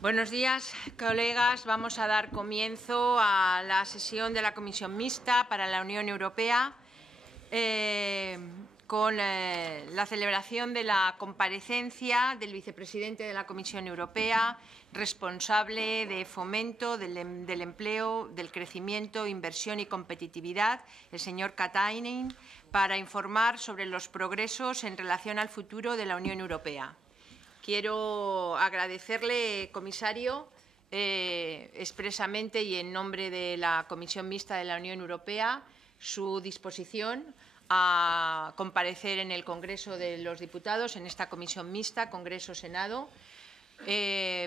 Buenos días, colegas. Vamos a dar comienzo a la sesión de la Comisión Mixta para la Unión Europea con la celebración de la comparecencia del vicepresidente de la Comisión Europea, responsable de fomento del empleo, del crecimiento, inversión y competitividad, el señor Katainen, para informar sobre los progresos en relación al futuro de la Unión Europea. Quiero agradecerle, comisario, expresamente y en nombre de la Comisión Mixta de la Unión Europea, su disposición a comparecer en el Congreso de los Diputados, en esta Comisión Mixta, Congreso-Senado,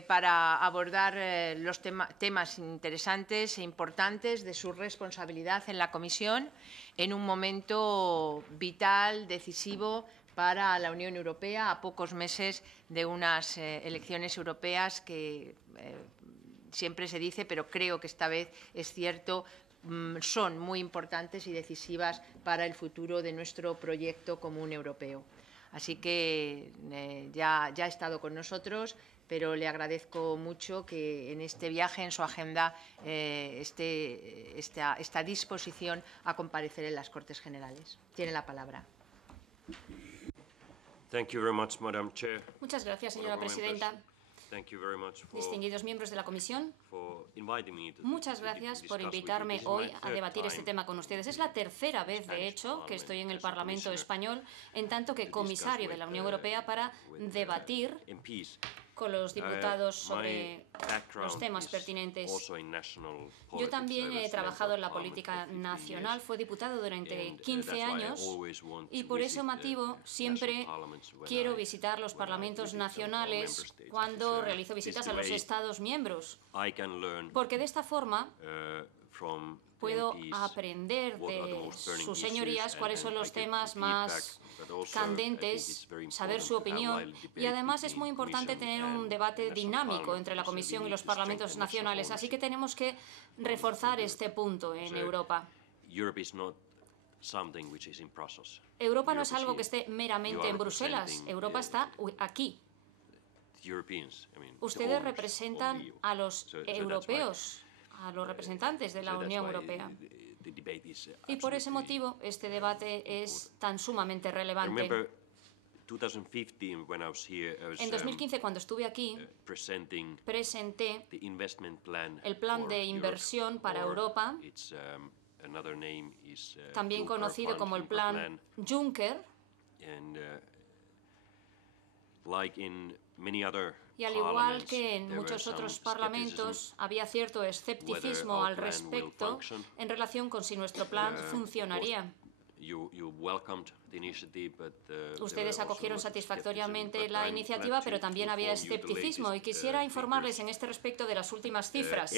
para abordar los temas interesantes e importantes de su responsabilidad en la Comisión en un momento vital, decisivo, para la Unión Europea, a pocos meses de unas elecciones europeas que siempre se dice, pero creo que esta vez es cierto, son muy importantes y decisivas para el futuro de nuestro proyecto común europeo. Así que ya ha estado con nosotros, pero le agradezco mucho que en este viaje, en su agenda, esta disposición a comparecer en las Cortes Generales. Tiene la palabra. Muchas gracias, señora presidenta. Distinguidos miembros de la Comisión, muchas gracias por invitarme hoy a debatir este tema con ustedes. Es la tercera vez, de hecho, que estoy en el Parlamento español en tanto que comisario de la Unión Europea para debatir con los diputados sobre los temas pertinentes. Yo también he trabajado en la política nacional, fui diputado durante 15 años y por ese motivo siempre quiero visitar los parlamentos nacionales cuando realizo visitas a los Estados miembros, porque de esta forma puedo aprender de sus señorías cuáles son los temas más candentes, saber su opinión y además es muy importante tener un debate dinámico entre la Comisión y los parlamentos nacionales, así que tenemos que reforzar este punto en Europa. Europa no es algo que esté meramente en Bruselas, Europa está aquí. Ustedes representan a los europeos, a los representantes de la Unión Europea. Y por ese motivo este debate es tan sumamente relevante. En 2015, cuando estuve aquí, presenté el plan de inversión para Europa, también conocido como el plan Juncker, y al igual que en muchos otros parlamentos, había cierto escepticismo al respecto en relación con si nuestro plan funcionaría. Ustedes acogieron satisfactoriamente la iniciativa, pero también había escepticismo y quisiera informarles en este respecto de las últimas cifras.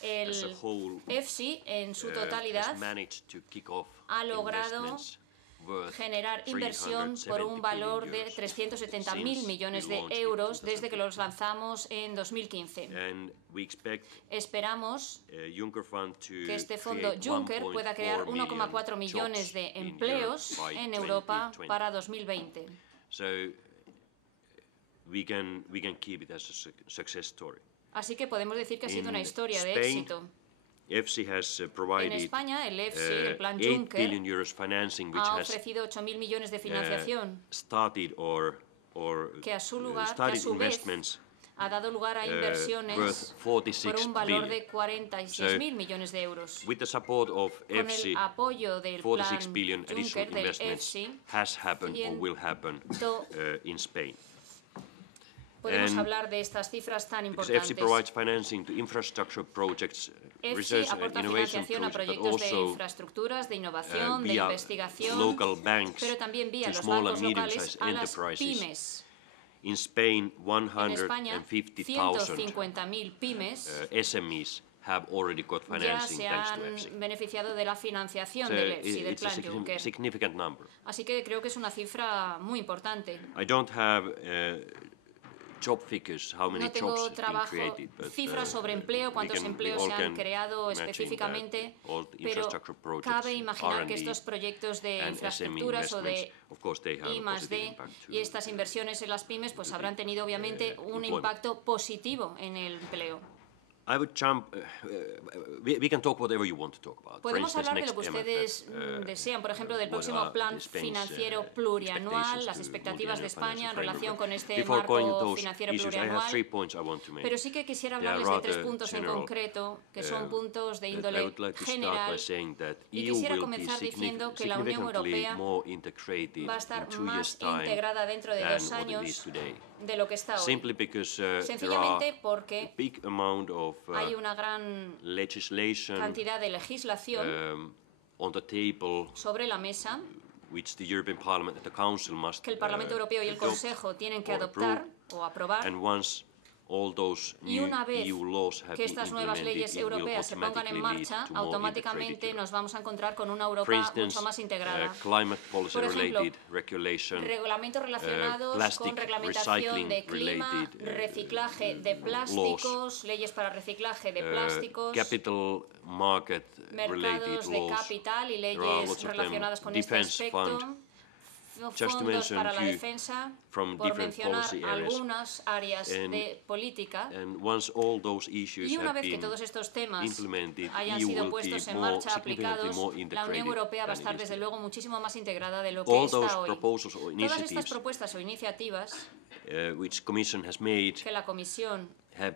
El EFSI en su totalidad ha logrado generar inversión por un valor de 370.000 millones de euros desde que los lanzamos en 2015. Esperamos que este fondo Juncker pueda crear 1,4 millones de empleos en Europa para 2020. Así que podemos decir que ha sido una historia de éxito. En España, el EFSI, el plan Juncker, ha ofrecido 8.000 millones de financiación, que a su vez ha dado lugar a inversiones por un valor de 46.000 millones de euros. Con el apoyo del plan Juncker, del EFSI, podemos hablar de estas cifras tan importantes. EFSI aporta financiación a proyectos de infraestructuras, de innovación, de investigación, pero también vía los bancos locales a las pymes. En España, 150.000 pymes ya se han beneficiado de la financiación del EFSI, del plan Juncker. Así que creo que es una cifra muy importante. No tengo cifras sobre empleo, cuántos empleos se han creado específicamente, pero cabe imaginar que estos proyectos de infraestructuras o de I+D y estas inversiones en las pymes pues habrán tenido obviamente un impacto positivo en el empleo. Podemos hablar de lo que ustedes desean, por ejemplo, del próximo plan financiero plurianual, las expectativas de España en relación con este marco financiero plurianual, pero sí que quisiera hablarles de 3 puntos en concreto, que son puntos de índole general, y quisiera comenzar diciendo que la Unión Europea va a estar más integrada dentro de 2 años de lo que está hoy. Sencillamente porque hay una gran cantidad de legislación sobre la mesa que el Parlamento Europeo y el Consejo tienen que adoptar o aprobar. Y una vez que estas nuevas leyes europeas se pongan en marcha, automáticamente nos vamos a encontrar con una Europa mucho más integrada. Por ejemplo, reglamentos relacionados con reglamentación de clima, reciclaje de plásticos, leyes para reciclaje de plásticos, mercados de capital y leyes relacionadas con este aspecto, fondos para la defensa, por mencionar algunas áreas de política. Y una vez que todos estos temas hayan sido puestos en marcha, aplicados, la Unión Europea va a estar desde luego muchísimo más integrada de lo que está hoy. Todas estas propuestas o iniciativas que la Comisión ha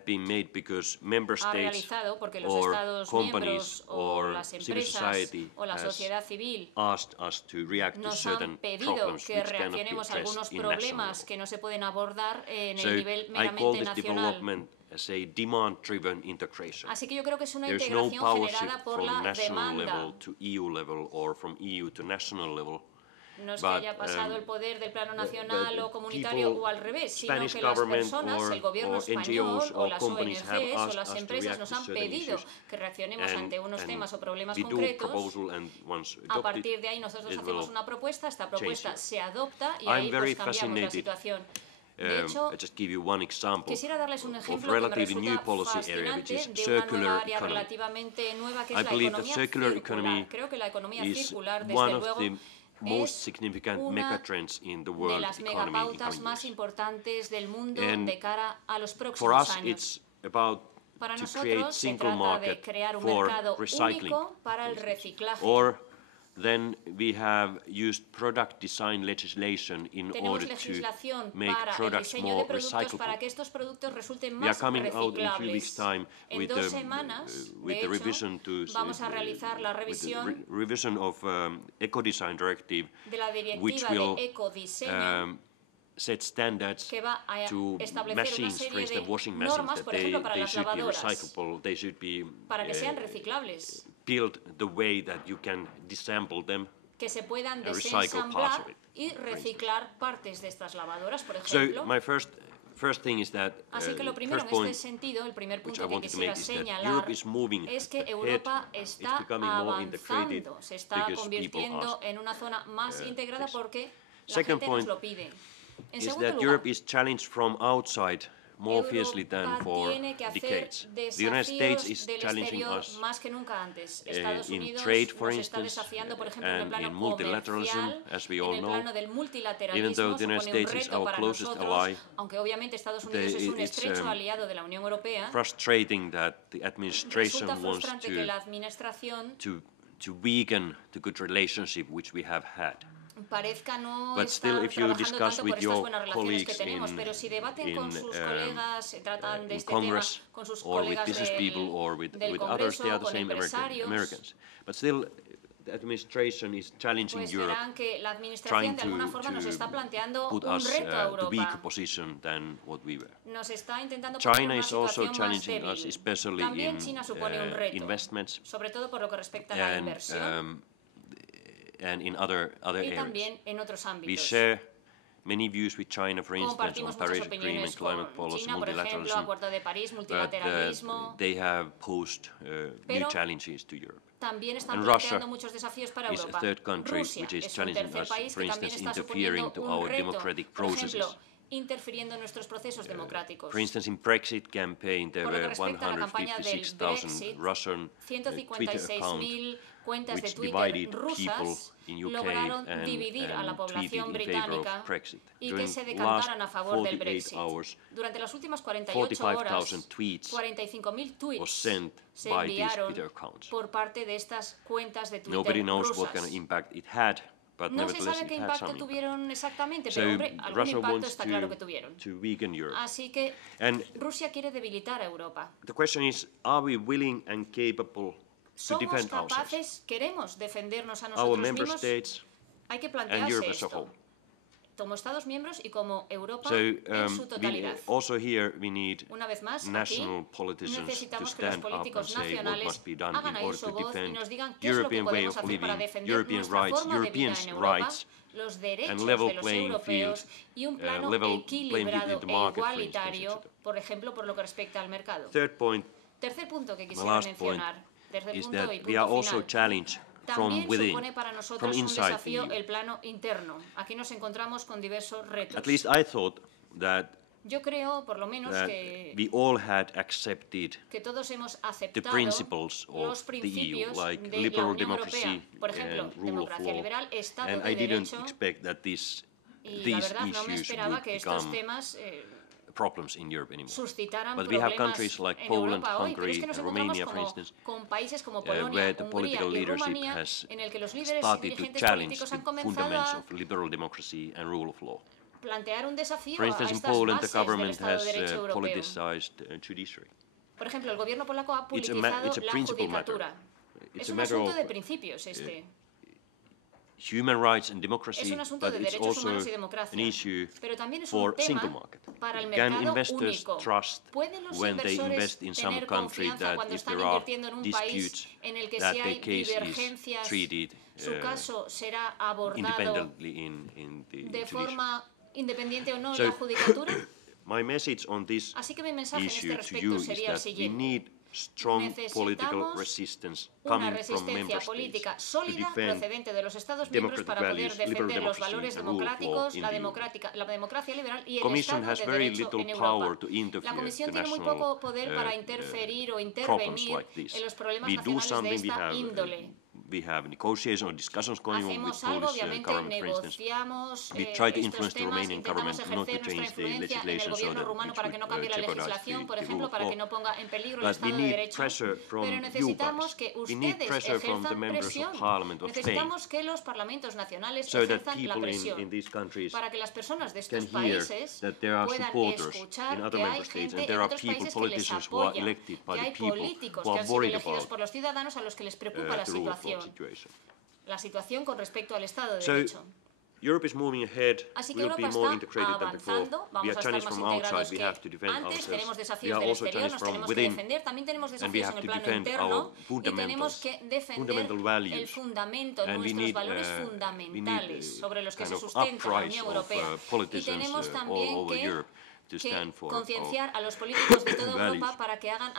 realizado porque los Estados miembros o las empresas o la sociedad civil nos han pedido que reaccionemos a algunos problemas que no se pueden abordar en el nivel meramente nacional. Así que yo creo que es una integración generada por la demanda. No es que haya pasado el poder del plano nacional o comunitario o al revés, sino que las personas, el gobierno español o las ONGs o las empresas nos han pedido que reaccionemos ante unos temas o problemas concretos. A partir de ahí nosotros hacemos una propuesta, esta propuesta se adopta y ahí pues cambiamos la situación. De hecho, quisiera darles un ejemplo que me resulta fascinante de una nueva área relativamente nueva que es la economía circular. Creo que la economía circular, desde luego, es una de las megapautas más importantes del mundo de cara a los próximos años. Para nosotros se trata de crear un mercado único para el reciclaje. Then we have used product design legislation in order to make products more recyclable. Para que estos productos resulten más reciclables. En 2 semanas, de hecho, vamos a realizar la revisión of Eco-Design Directive, de la directiva de ecodiseño, set standards que va a to machines, for instance, washing machines, that they should be recyclable, they should be para que sean reciclables, built the way that you can disassemble them, que se puedan desensamblar y reciclar partes de estas lavadoras, por ejemplo. So my first thing is that, así que lo primero en este sentido, el primer punto que quisiera señalar es que Europa está avanzando, se está convirtiendo en una zona más integrada porque la gente nos lo pide. En segundo lugar, Europe is challenged from outside more fiercely than for decades. The United States is challenging us in trade, for instance, and in multilateralism, as we all know. Even though the United States is our closest ally, it's frustrating that the administration wants to weaken the good relationship which we have had. Parezca no estar trabajando tanto por estas buenas relaciones que tenemos, pero si debaten con sus colegas, tratan de este tema con sus colegas del Congreso, con empresarios, pues verán que la administración de alguna forma nos está planteando un reto a Europa. Nos está intentando poner en una situación más débil. También China supone un reto, sobre todo por lo que respecta a la inversión. And in other y también en otros ámbitos. We share many views with China, for instance, on Paris Agreement, climate policy, multilateralism, but they have posed new challenges to Europe. También están planteando muchos desafíos para Europa. Russia is a third country which is challenging us, for instance, interfering to our democratic processes. interfiriendo en nuestros procesos democráticos. For instance, in Brexit campaign, there were 156,000 Russian Twitter accounts cuentas de which Twitter divided people rusas in UK lograron dividir a la and población tweeted in favor británica of Brexit. y que During se last decantaran a favor del 48 Brexit. hours, Durante las últimas 48 45,000 horas, tweets 45.000 was tweets sent se by these enviaron Twitter accounts. por parte de estas cuentas de Twitter Nobody knows rusas. what kind of impact it had, but No se nevertheless sabe qué it had impacto some impact. tuvieron exactamente, So pero hombre, algún Russia impacto wants está claro que tuvieron. to weaken Europe. Así que And Rusia quiere debilitar a Europa. the question is, are we willing and capable to ¿Somos defend ourselves? capaces, queremos defendernos a Our nosotros member mismos? states Hay que and plantearse Europe as a esto, whole. como Estados miembros y como Europa So en su totalidad. also here we need Una vez más, aquí national politicians to necesitamos que los stand up and políticos say what nacionales must be done hagan in ahí order su to voz y defend nos digan qué es lo que European way podemos of hacer para living, defender European nuestra rights, forma de vida Europeans' en Europa, rights, los derechos level de los playing europeos field, y un plano level playing field equilibrado in the e market, for instance, igualitario, etc. por ejemplo, por lo que respecta al mercado. Third point, Tercer punto que my quisiera last point, mencionar, tercer is punto that y we are punto also final. challenged from También within, supone para from nosotros un inside the desafío EU. el plano interno. Aquí nos encontramos con diversos retos. At least I thought that Yo creo, por lo menos, we all had accepted que todos hemos the aceptado principles los of the EU, principios like de la liberal Unión democracy Europea. Por ejemplo, and rule of democracia law. liberal, Estado And de I didn't Derecho. expect that Y la these verdad, no me issues esperaba would que estos become temas problems in Europe anymore. suscitaran But we have problemas countries like en Poland, Europa hoy, pero es Hungary, que nos and encontramos Romania, for como, instance, con países como where Polonia, the Hungría political y leadership Rumanía, has en el que los líderes y started to dirigentes challenge políticos the han comenzado fundaments a of liberal democracy and rule of law. plantear un desafío For instance, a in estas Poland, the bases del government Estado de has Derecho europeo. politicized judiciary. Por ejemplo, el gobierno polaco ha It's a politizado it's a la principal matter. judicatura. It's Es a un matter asunto of de principios este. human rights and Es democracy, un asunto but de it's derechos also humanos y an democracia. issue Pero también es un for single tema market. para el Can mercado investors único. trust ¿Pueden los when they inversores invest in some tener country confianza that cuando if están there are invirtiendo en un país disputes, en el que that si the hay case is divergencias, treated su caso será abordado independently in the de judiciary? forma independiente o no en So, la judicatura? My message on this Así que mi mensaje en issue este to you respecto is sería el that we siguiente. need strong political Necesitamos resistance una coming from resistencia member states política to sólida defend procedente de los Estados miembros democratic para poder values, liberal defender los democracy, valores and rule of law democráticos, in la the EU. democracia liberal y el Commission Estado has de very Derecho little en power Europa. to interfere La Comisión to tiene muy national, poco poder para interferir o problems intervenir like this. en los problemas We do nacionales de something, esta índole. we have negotiations or discussions going on with Hacemos algo, Polish obviamente, government, for instance. negociamos We try to estos influence the temas, Romanian intentamos government not to ejercer nuestra change the influencia en el legislation so gobierno that rumano which para que no would cambie la jeopardize legislación, por the rule ejemplo, of para law. que no ponga en peligro el But we Estado de need Derecho. pressure from Pero you necesitamos guys. que We need ustedes pressure from the ejerzan members of presión. Parliament of Spain Necesitamos que los parlamentos nacionales so that ejerzan la people presión in these countries para que las personas de can estos hear países that there are puedan supporters escuchar in other que hay member states gente and there en are otros people, países que les politicians who are apoya, elected by que the hay people políticos who que are han sido worried elegidos about por los ciudadanos a los que les preocupa la the rule of law situación. situation. La situación con respecto al Estado de So, Derecho. Europe is moving ahead. Así que We'll be Europa more está integrated than before. avanzando, We vamos are a estar challenged más from integrados outside. We que have to defend antes, ourselves. tenemos We desafíos are del also exterior, challenged nos from tenemos que within. defender, también tenemos And we desafíos en have el to plano defend interno our y tenemos fundamentals, que defender fundamental values. el fundamento, And we nuestros need, valores we need, fundamentales sobre los que kind se of sustenta la uprise Unión of, Europea. Y politicians, tenemos all también over que Europe to stand for concienciar a los políticos de toda values. Europa para que hagan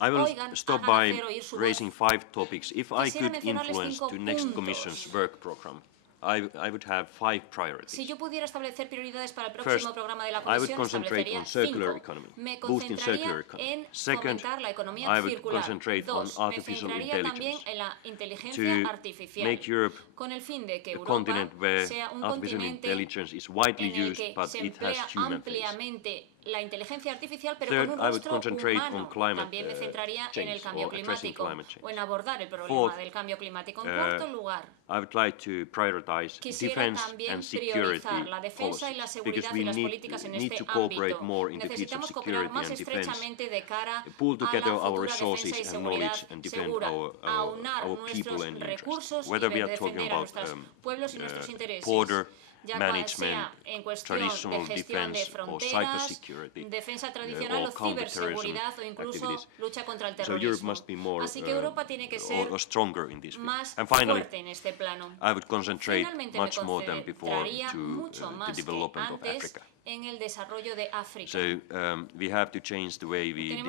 I will hagan stop by hacer oír su voz. raising 5 topics. If I Quisiera could mencionarles influence 5 the next puntos. Commission's work program, I would have 5 priorities. Si yo pudiera establecer prioridades para el próximo First, programa de la I would Comisión, concentrate establecería on circular 5. economy, Me boosting circular concentraría economy. en Second, fomentar la economía I would circular. concentrate 2. on Me artificial centraría también intelligence en la inteligencia to artificial, make Europe con el fin de que a Europa continent where sea un artificial continente intelligence is widely en el used, que but se it has emplea human face. ampliamente la inteligencia artificial, pero Third, con un I would rostro concentrate humano. on climate, También me centraría en change el cambio or addressing climático climate change. o en abordar el problema Fourth, del cambio climático. En cuarto lugar, I would like to prioritize quisiera defense también and security priorizar la defensa y la policies, seguridad because y we las need, políticas en need este to cooperate ámbito. more in the fields of Necesitamos cooperar security más and defense, estrechamente de cara pull a la together our futura resources defensa y and seguridad knowledge and defend segura, our aunar people nuestros and recursos interests. y Whether we are talking defender a about nuestros pueblos y nuestros intereses. border Ya cual management, sea en cuestión de traditional gestión de defense or fronteras, cybersecurity, defensa tradicional or o counterterrorism ciberseguridad o incluso activities. lucha contra el So Europe terrorismo. must be more Así que Europa tiene que ser or stronger in this field. más And finally, fuerte en este plano. I would concentrate Finalmente much me more than before concentraría to mucho the más que development of antes Africa. en el desarrollo de África. Tenemos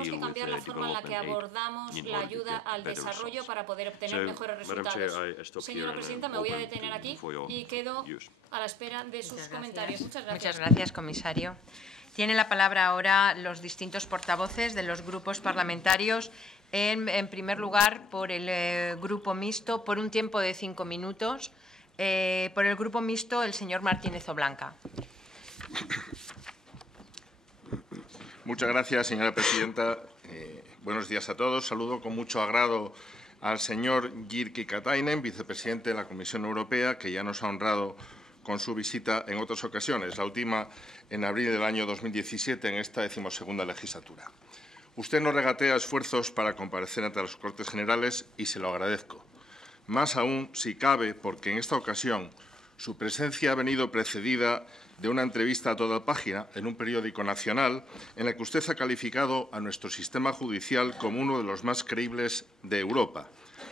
que cambiar la forma en la que abordamos la ayuda al desarrollo para poder obtener mejores resultados. Señora Presidenta, me voy a detener aquí y quedo a la espera de sus comentarios. Muchas gracias. Muchas gracias, comisario. Tiene la palabra ahora los distintos portavoces de los grupos parlamentarios. En primer lugar, por el Grupo Mixto, por un tiempo de 5 minutos. Por el Grupo Mixto, el señor Martínez Oblanca. Muchas gracias, señora presidenta. Buenos días a todos. Saludo con mucho agrado al señor Jyrki Katainen, vicepresidente de la Comisión Europea, que ya nos ha honrado con su visita en otras ocasiones, la última en abril del año 2017, en esta 12ª legislatura. Usted nos regatea esfuerzos para comparecer ante las Cortes Generales y se lo agradezco. Más aún, si cabe, porque en esta ocasión su presencia ha venido precedida de una entrevista a toda página en un periódico nacional en la que usted ha calificado a nuestro sistema judicial como uno de los más creíbles de Europa,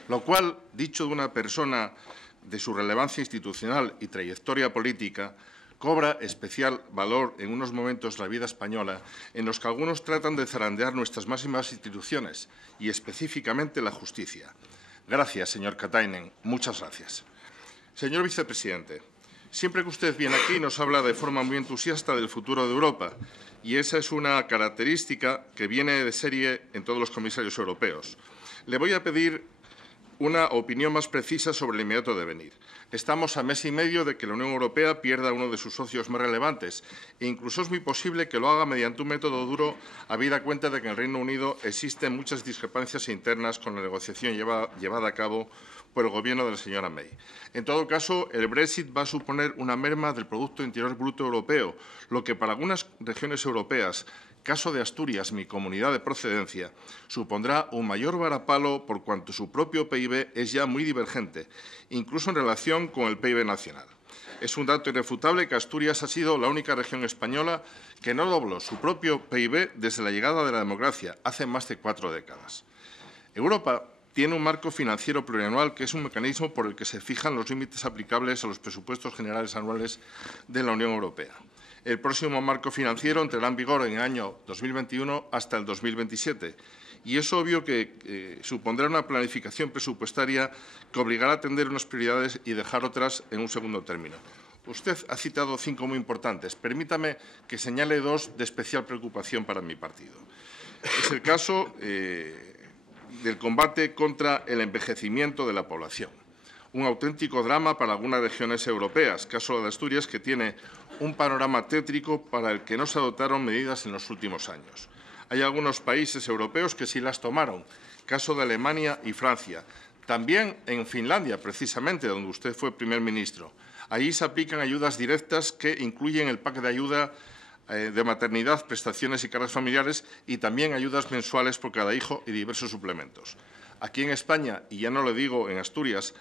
lo cual, dicho de una persona de su relevancia institucional y trayectoria política, cobra especial valor en unos momentos de la vida española en los que algunos tratan de zarandear nuestras máximas instituciones y específicamente la justicia. Gracias, señor Katainen. Muchas gracias. Señor vicepresidente, siempre que usted viene aquí nos habla de forma muy entusiasta del futuro de Europa y esa es una característica que viene de serie en todos los comisarios europeos. Le voy a pedir una opinión más precisa sobre el inmediato devenir. Estamos a mes y medio de que la Unión Europea pierda a uno de sus socios más relevantes e incluso es muy posible que lo haga mediante un método duro, habida cuenta de que en el Reino Unido existen muchas discrepancias internas con la negociación llevada a cabo por el Gobierno de la señora May. En todo caso, el Brexit va a suponer una merma del Producto Interior Bruto europeo, lo que para algunas regiones europeas, caso de Asturias, mi comunidad de procedencia, supondrá un mayor varapalo por cuanto su propio PIB es ya muy divergente, incluso en relación con el PIB nacional. Es un dato irrefutable que Asturias ha sido la única región española que no dobló su propio PIB desde la llegada de la democracia, hace más de 4 décadas. Europa tiene un marco financiero plurianual que es un mecanismo por el que se fijan los límites aplicables a los presupuestos generales anuales de la Unión Europea. El próximo marco financiero entrará en vigor en el año 2021 hasta el 2027 y es obvio que supondrá una planificación presupuestaria que obligará a atender unas prioridades y dejar otras en un segundo término. Usted ha citado 5 muy importantes. Permítame que señale 2 de especial preocupación para mi partido. Es el caso del combate contra el envejecimiento de la población. Un auténtico drama para algunas regiones europeas, caso de Asturias, que tiene un panorama tétrico para el que no se adoptaron medidas en los últimos años. Hay algunos países europeos que sí las tomaron, caso de Alemania y Francia. También en Finlandia, precisamente, donde usted fue primer ministro. Allí se aplican ayudas directas que incluyen el pack de ayuda de maternidad, prestaciones y cargas familiares y también ayudas mensuales por cada hijo y diversos suplementos. Aquí en España, y ya no lo digo en Asturias,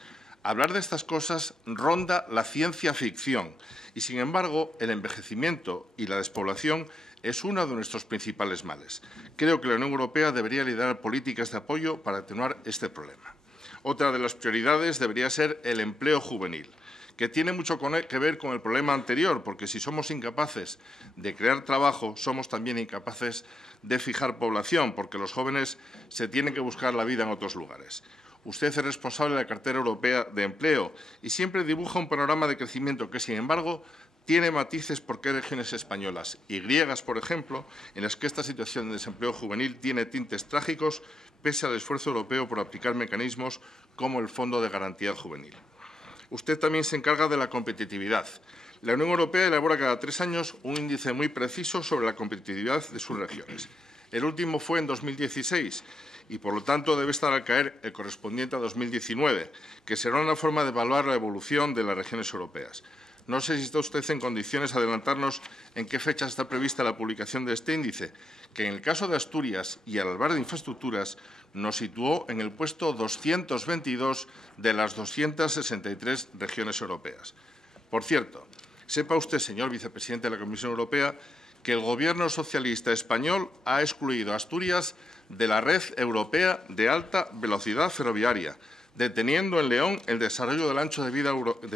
hablar de estas cosas ronda la ciencia ficción y, sin embargo, el envejecimiento y la despoblación es uno de nuestros principales males. Creo que la Unión Europea debería liderar políticas de apoyo para atenuar este problema. Otra de las prioridades debería ser el empleo juvenil, que tiene mucho que ver con el problema anterior, porque si somos incapaces de crear trabajo, somos también incapaces de fijar población, porque los jóvenes se tienen que buscar la vida en otros lugares. Usted es responsable de la cartera europea de empleo y siempre dibuja un panorama de crecimiento que, sin embargo, tiene matices porque hay regiones españolas y griegas, por ejemplo, en las que esta situación de desempleo juvenil tiene tintes trágicos pese al esfuerzo europeo por aplicar mecanismos como el Fondo de Garantía Juvenil. Usted también se encarga de la competitividad. La Unión Europea elabora cada 3 años un índice muy preciso sobre la competitividad de sus regiones. El último fue en 2016 y, por lo tanto, debe estar al caer el correspondiente a 2019, que será una forma de evaluar la evolución de las regiones europeas. No sé si está usted en condiciones de adelantarnos en qué fecha está prevista la publicación de este índice, que en el caso de Asturias y al hablar de infraestructuras nos situó en el puesto 222 de las 263 regiones europeas. Por cierto, sepa usted, señor vicepresidente de la Comisión Europea, que el Gobierno socialista español ha excluido a Asturias de la red europea de alta velocidad ferroviaria, deteniendo en León el desarrollo del ancho de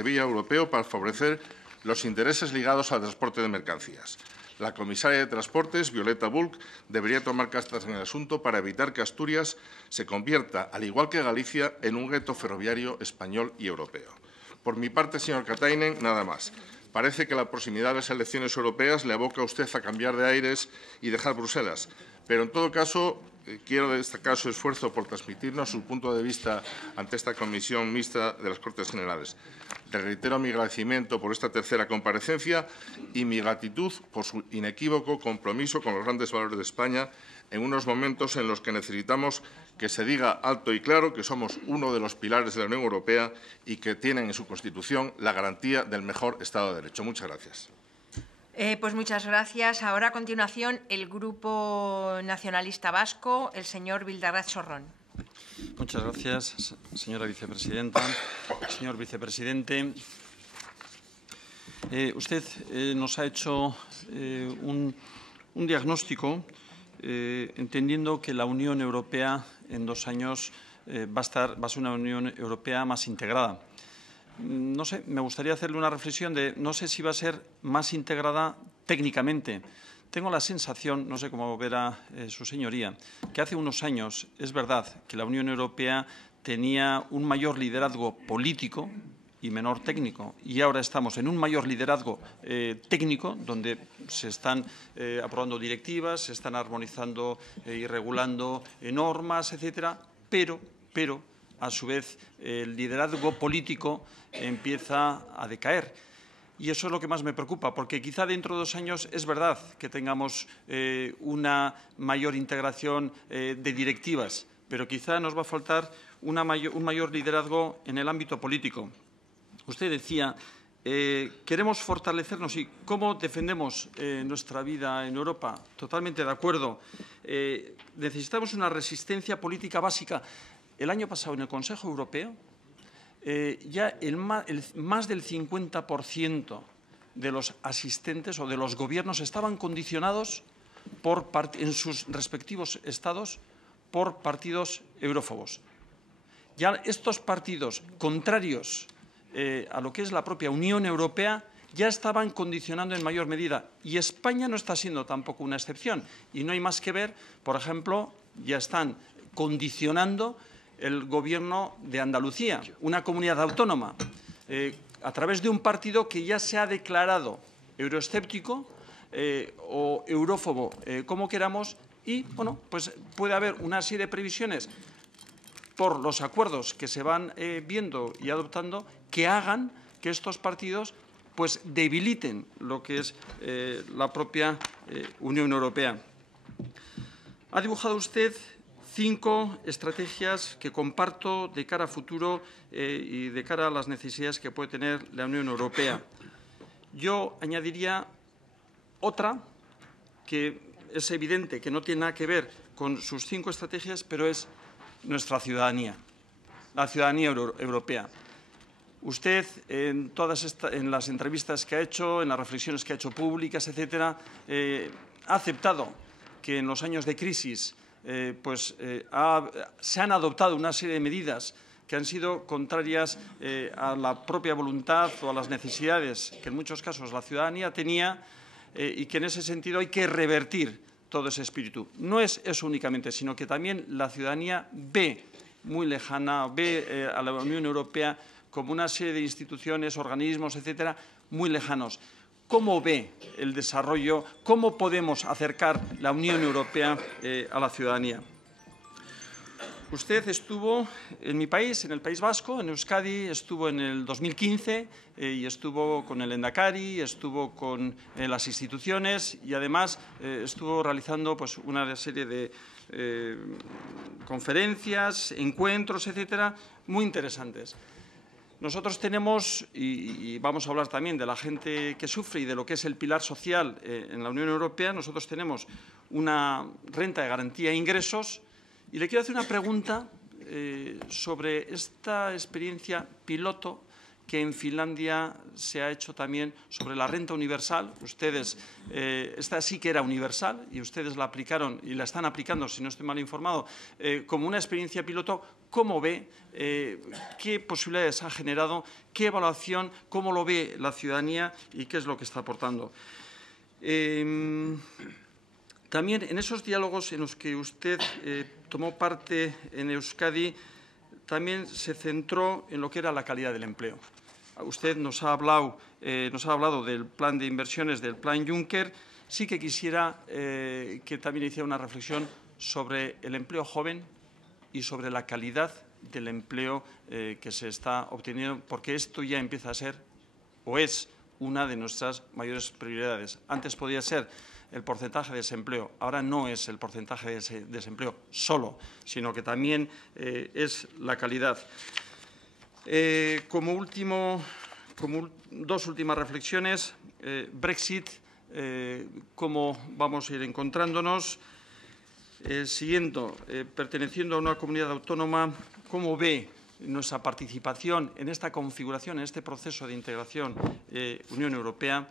vía europeo para favorecer los intereses ligados al transporte de mercancías. La comisaria de Transportes, Violeta Bulc, debería tomar cartas en el asunto para evitar que Asturias se convierta, al igual que Galicia, en un gueto ferroviario español y europeo. Por mi parte, señor Katainen, nada más. Parece que la proximidad de las elecciones europeas le aboca a usted a cambiar de aires y dejar Bruselas. Pero, en todo caso, quiero destacar su esfuerzo por transmitirnos su punto de vista ante esta comisión mixta de las Cortes Generales. Le reitero mi agradecimiento por esta tercera comparecencia y mi gratitud por su inequívoco compromiso con los grandes valores de España en unos momentos en los que necesitamos que se diga alto y claro que somos uno de los pilares de la Unión Europea y que tienen en su Constitución la garantía del mejor Estado de Derecho. Muchas gracias. Pues muchas gracias. Ahora, a continuación, el Grupo Nacionalista Vasco, el señor Bildarratz Chorrón. Muchas gracias, señora vicepresidenta. Señor vicepresidente, usted nos ha hecho un diagnóstico entendiendo que la Unión Europea en 2 años va a ser una Unión Europea más integrada. No sé, me gustaría hacerle una reflexión de no sé si va a ser más integrada técnicamente. Tengo la sensación, no sé cómo verá su señoría, que hace unos años es verdad que la Unión Europea tenía un mayor liderazgo político y menor técnico. Y ahora estamos en un mayor liderazgo técnico, donde se están aprobando directivas, se están armonizando y regulando normas, etcétera, pero a su vez el liderazgo político empieza a decaer. Y eso es lo que más me preocupa, porque quizá dentro de 2 años es verdad que tengamos una mayor integración de directivas, pero quizá nos va a faltar un mayor liderazgo en el ámbito político. Usted decía, queremos fortalecernos y cómo defendemos nuestra vida en Europa. Totalmente de acuerdo. Necesitamos una resistencia política básica. El año pasado, en el Consejo Europeo, ya más del 50% de los asistentes o de los gobiernos estaban condicionados en sus respectivos estados por partidos eurófobos. Ya estos partidos contrarios a lo que es la propia Unión Europea ya estaban condicionando en mayor medida. Y España no está siendo tampoco una excepción. Y no hay más que ver, por ejemplo, ya están condicionando el Gobierno de Andalucía, una comunidad autónoma, a través de un partido que ya se ha declarado euroescéptico o eurófobo, como queramos, y bueno, pues puede haber una serie de previsiones por los acuerdos que se van viendo y adoptando que hagan que estos partidos pues debiliten lo que es la propia Unión Europea. Ha dibujado usted 5 estrategias que comparto de cara a futuro y de cara a las necesidades que puede tener la Unión Europea. Yo añadiría otra que es evidente que no tiene nada que ver con sus 5 estrategias, pero es nuestra ciudadanía, la ciudadanía europea. Usted, en las entrevistas que ha hecho, en las reflexiones que ha hecho públicas, etcétera, ha aceptado que en los años de crisis se han adoptado una serie de medidas que han sido contrarias a la propia voluntad o a las necesidades que en muchos casos la ciudadanía tenía y que en ese sentido hay que revertir todo ese espíritu. No es eso únicamente, sino que también la ciudadanía ve muy lejana, ve a la Unión Europea como una serie de instituciones, organismos, etcétera, muy lejanos. ¿Cómo ve el desarrollo? ¿Cómo podemos acercar la Unión Europea a la ciudadanía? Usted estuvo en mi país, en el País Vasco, en Euskadi, estuvo en el 2015 y estuvo con el Lehendakari, estuvo con las instituciones y además estuvo realizando pues, una serie de conferencias, encuentros, etcétera, muy interesantes. Nosotros tenemos, y vamos a hablar también de la gente que sufre y de lo que es el pilar social en la Unión Europea, nosotros tenemos una renta de garantía de ingresos y le quiero hacer una pregunta sobre esta experiencia piloto que en Finlandia se ha hecho también sobre la renta universal. Ustedes, esta sí que era universal y ustedes la aplicaron y la están aplicando, si no estoy mal informado, como una experiencia piloto. ¿Cómo ve? ¿Qué posibilidades ha generado? ¿Qué evaluación? ¿Cómo lo ve la ciudadanía? ¿Y qué es lo que está aportando? También en esos diálogos en los que usted tomó parte en Euskadi, también se centró en lo que era la calidad del empleo. Usted nos ha hablado del plan de inversiones, del plan Juncker. Sí que quisiera que también hiciera una reflexión sobre el empleo joven y sobre la calidad del empleo que se está obteniendo, porque esto ya empieza a ser o es una de nuestras mayores prioridades. Antes podía ser el porcentaje de desempleo, ahora no es el porcentaje de desempleo solo, sino que también es la calidad. Como dos últimas reflexiones, Brexit, cómo vamos a ir encontrándonos. Perteneciendo a una comunidad autónoma, ¿cómo ve nuestra participación en esta configuración, en este proceso de integración Unión Europea?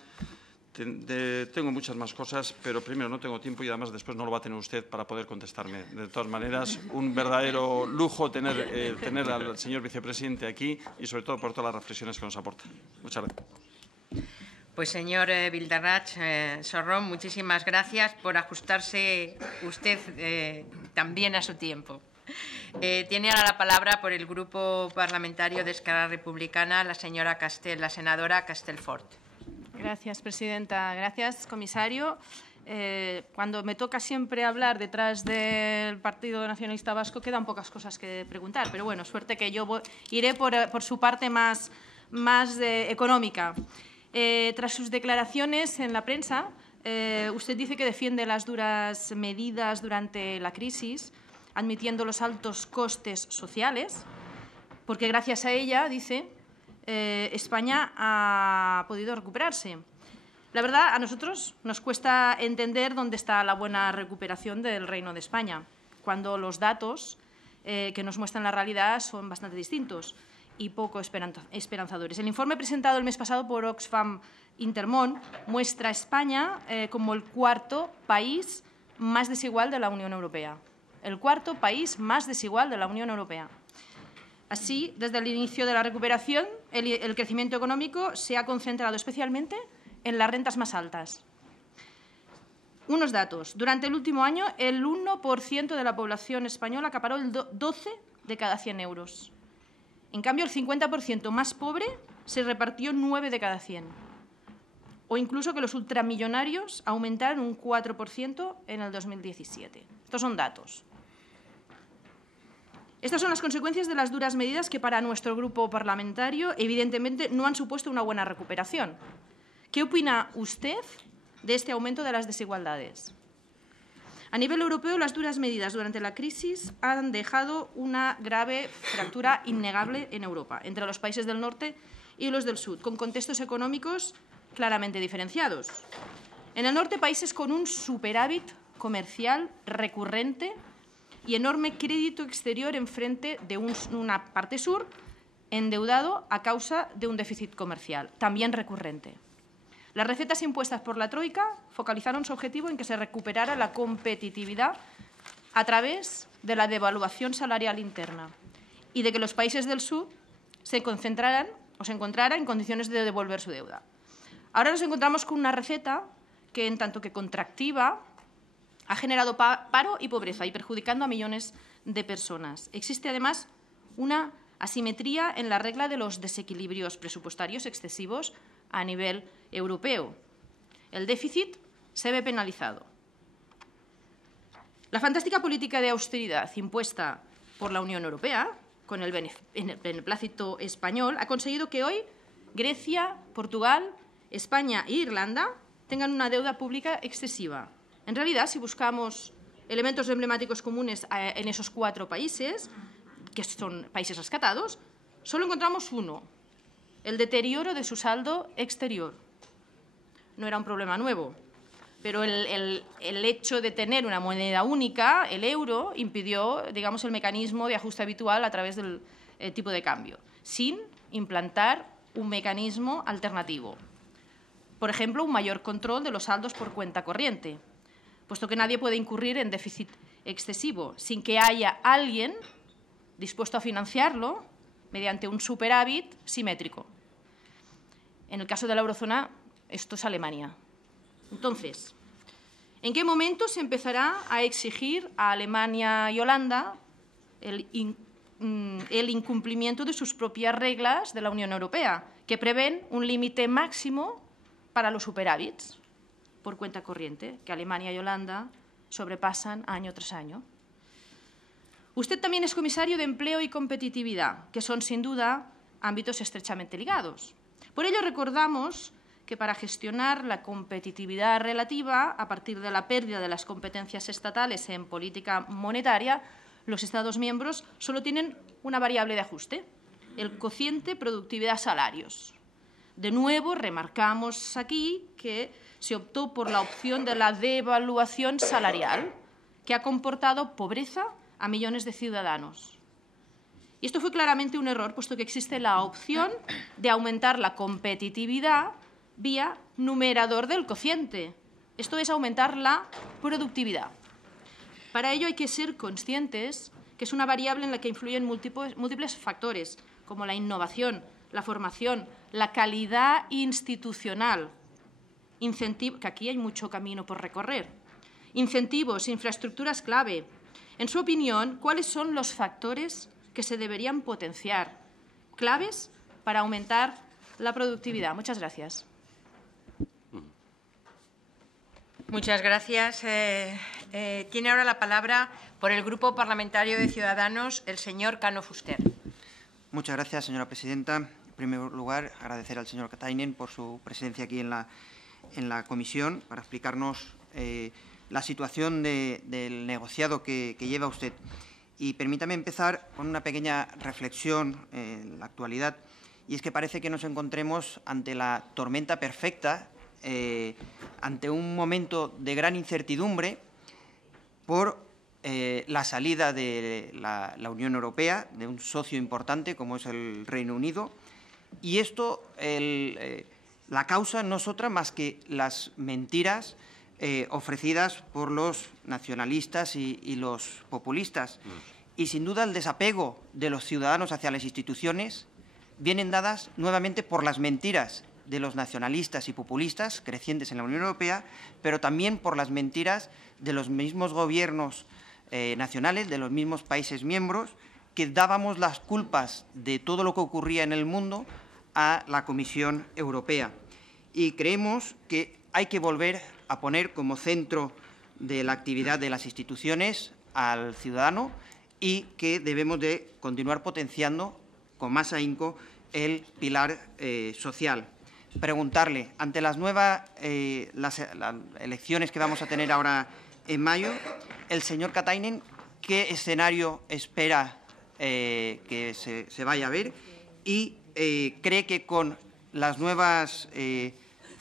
Tengo muchas más cosas, pero primero no tengo tiempo y además después no lo va a tener usted para poder contestarme. De todas maneras, un verdadero lujo tener al señor vicepresidente aquí y sobre todo por todas las reflexiones que nos aporta. Muchas gracias. Pues, señor Bildarratz Sorrón, muchísimas gracias por ajustarse usted también a su tiempo. Tiene ahora la palabra por el Grupo Parlamentario de Esquerra Republicana la senadora Castelfort. Gracias, presidenta. Gracias, comisario. Cuando me toca siempre hablar detrás del Partido Nacionalista Vasco, quedan pocas cosas que preguntar, pero bueno, suerte que yo iré por su parte más económica. Tras sus declaraciones en la prensa, usted dice que defiende las duras medidas durante la crisis, admitiendo los altos costes sociales, porque gracias a ella, dice, España ha podido recuperarse. La verdad, a nosotros nos cuesta entender dónde está la buena recuperación del Reino de España, cuando los datos que nos muestran la realidad son bastante distintos y poco esperanzadores. El informe presentado el mes pasado por Oxfam Intermón muestra a España como el cuarto país más desigual de la Unión Europea. El cuarto país más desigual de la Unión Europea. Así, desde el inicio de la recuperación, el crecimiento económico se ha concentrado especialmente en las rentas más altas. Unos datos. Durante el último año, el 1% de la población española acaparó el 12 de cada 100 euros. En cambio, el 50% más pobre se repartió 9 de cada 100. O incluso que los ultramillonarios aumentaron un 4% en el 2017. Estos son datos. Estas son las consecuencias de las duras medidas que para nuestro grupo parlamentario evidentemente no han supuesto una buena recuperación. ¿Qué opina usted de este aumento de las desigualdades? A nivel europeo, las duras medidas durante la crisis han dejado una grave fractura innegable en Europa, entre los países del norte y los del sur, con contextos económicos claramente diferenciados. En el norte, países con un superávit comercial recurrente y enorme crédito exterior enfrente de una parte sur endeudado a causa de un déficit comercial, también recurrente. Las recetas impuestas por la Troika focalizaron su objetivo en que se recuperara la competitividad a través de la devaluación salarial interna y de que los países del sur se encontraran en condiciones de devolver su deuda. Ahora nos encontramos con una receta que, en tanto que contractiva, ha generado paro y pobreza y perjudicando a millones de personas. Existe, además, una asimetría en la regla de los desequilibrios presupuestarios excesivos a nivel europeo. El déficit se ve penalizado. La fantástica política de austeridad impuesta por la Unión Europea, con el beneplácito español, ha conseguido que hoy Grecia, Portugal, España e Irlanda tengan una deuda pública excesiva. En realidad, si buscamos elementos emblemáticos comunes en esos 4 países, que son países rescatados, solo encontramos uno: el deterioro de su saldo exterior. No era un problema nuevo, pero el hecho de tener una moneda única, el euro, impidió, digamos, el mecanismo de ajuste habitual a través del tipo de cambio, sin implantar un mecanismo alternativo. Por ejemplo, un mayor control de los saldos por cuenta corriente, puesto que nadie puede incurrir en déficit excesivo sin que haya alguien dispuesto a financiarlo mediante un superávit simétrico. En el caso de la eurozona, esto es Alemania. Entonces, ¿en qué momento se empezará a exigir a Alemania y Holanda el incumplimiento de sus propias reglas de la Unión Europea, que prevén un límite máximo para los superávits por cuenta corriente, que Alemania y Holanda sobrepasan año tras año? Usted también es comisario de Empleo y Competitividad, que son, sin duda, ámbitos estrechamente ligados. Por ello, recordamos que para gestionar la competitividad relativa, a partir de la pérdida de las competencias estatales en política monetaria, los Estados miembros solo tienen una variable de ajuste, el cociente productividad-salarios. De nuevo, remarcamos aquí que se optó por la opción de la devaluación salarial, que ha comportado pobreza a millones de ciudadanos. Y esto fue claramente un error, puesto que existe la opción de aumentar la competitividad vía numerador del cociente. Esto es aumentar la productividad. Para ello hay que ser conscientes que es una variable en la que influyen múltiples factores, como la innovación, la formación, la calidad institucional, que aquí hay mucho camino por recorrer, incentivos, infraestructuras clave. En su opinión, ¿cuáles son los factores que se deberían potenciar, claves para aumentar la productividad? Muchas gracias. Muchas gracias. Tiene ahora la palabra por el Grupo Parlamentario de Ciudadanos el señor Cano Fuster. Muchas gracias, señora presidenta. En primer lugar, agradecer al señor Katainen por su presencia aquí en la comisión para explicarnos la situación del negociado que lleva usted. Y permítame empezar con una pequeña reflexión en la actualidad, y es que parece que nos encontremos ante la tormenta perfecta, ante un momento de gran incertidumbre por la salida de la Unión Europea, de un socio importante como es el Reino Unido, y esto, la causa no es otra más que las mentiras ofrecidas por los nacionalistas y los populistas. Y, sin duda, el desapego de los ciudadanos hacia las instituciones vienen dadas nuevamente por las mentiras de los nacionalistas y populistas crecientes en la Unión Europea, pero también por las mentiras de los mismos gobiernos nacionales, de los mismos países miembros, que dábamos las culpas de todo lo que ocurría en el mundo a la Comisión Europea. Y creemos que hay que volver a poner como centro de la actividad de las instituciones al ciudadano y que debemos de continuar potenciando con más ahínco el pilar social. Preguntarle, ante las nuevas las elecciones que vamos a tener ahora en mayo, el señor Katainen, ¿qué escenario espera que se vaya a ver? Y cree que con las nuevas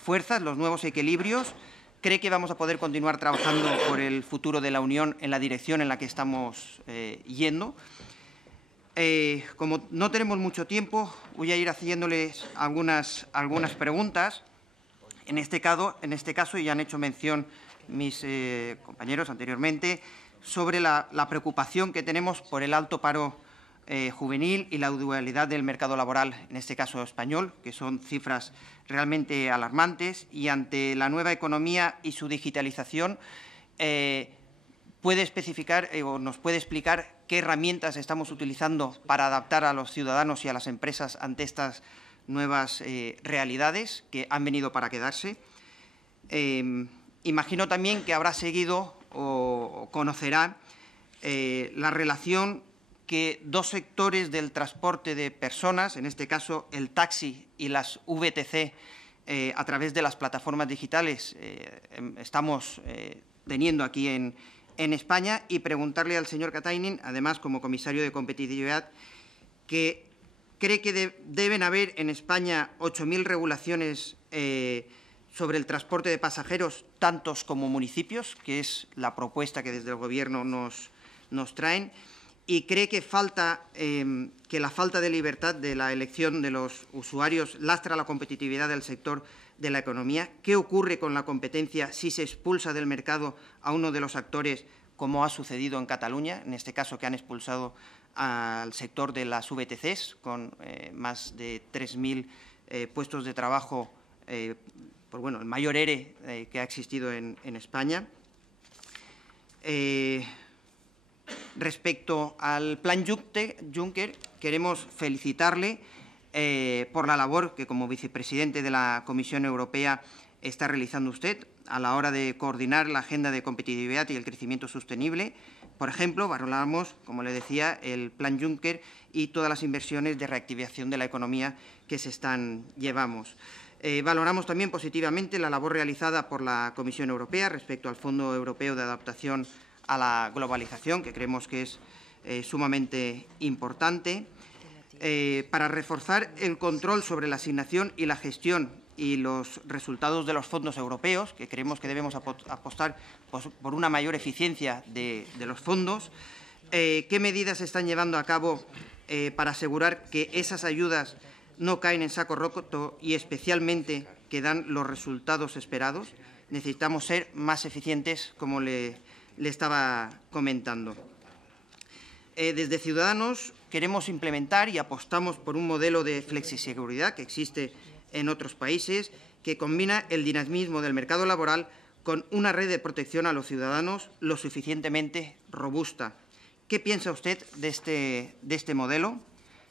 fuerzas, los nuevos equilibrios, ¿cree que vamos a poder continuar trabajando por el futuro de la Unión en la dirección en la que estamos yendo? Como no tenemos mucho tiempo, voy a ir haciéndoles algunas preguntas. En este caso, ya han hecho mención mis compañeros anteriormente, sobre la preocupación que tenemos por el alto paro juvenil y la dualidad del mercado laboral, en este caso español, que son cifras realmente alarmantes, y ante la nueva economía y su digitalización, ¿puede especificar o nos puede explicar qué herramientas estamos utilizando para adaptar a los ciudadanos y a las empresas ante estas nuevas realidades que han venido para quedarse? Imagino también que habrá seguido o conocerá la relación que dos sectores del transporte de personas, en este caso el taxi y las VTC, a través de las plataformas digitales, estamos teniendo aquí en España, y preguntarle al señor Katainen, además como comisario de competitividad, que cree que deben haber en España 8.000 regulaciones sobre el transporte de pasajeros, tantos como municipios, que es la propuesta que desde el Gobierno nos traen, y cree que la falta de libertad de la elección de los usuarios lastra la competitividad del sector de la economía. ¿Qué ocurre con la competencia si se expulsa del mercado a uno de los actores, como ha sucedido en Cataluña, en este caso que han expulsado al sector de las VTCs, con más de 3.000 puestos de trabajo el mayor ERE que ha existido en España. Respecto al plan Juncker, queremos felicitarle por la labor que como vicepresidente de la Comisión Europea está realizando usted a la hora de coordinar la agenda de competitividad y el crecimiento sostenible. Por ejemplo, valoramos, como le decía, el plan Juncker y todas las inversiones de reactivación de la economía que se están llevando. Valoramos también positivamente la labor realizada por la Comisión Europea respecto al Fondo Europeo de Adaptación a la Globalización, que creemos que es sumamente importante, para reforzar el control sobre la asignación y la gestión y los resultados de los fondos europeos, que creemos que debemos apostar por una mayor eficiencia de los fondos. ¿Qué medidas se están llevando a cabo para asegurar que esas ayudas no caen en saco roto y especialmente que dan los resultados esperados? Necesitamos ser más eficientes, como le estaba comentando. Desde Ciudadanos queremos implementar y apostamos por un modelo de flexiseguridad que existe en otros países, que combina el dinamismo del mercado laboral con una red de protección a los ciudadanos lo suficientemente robusta. ¿Qué piensa usted de este modelo?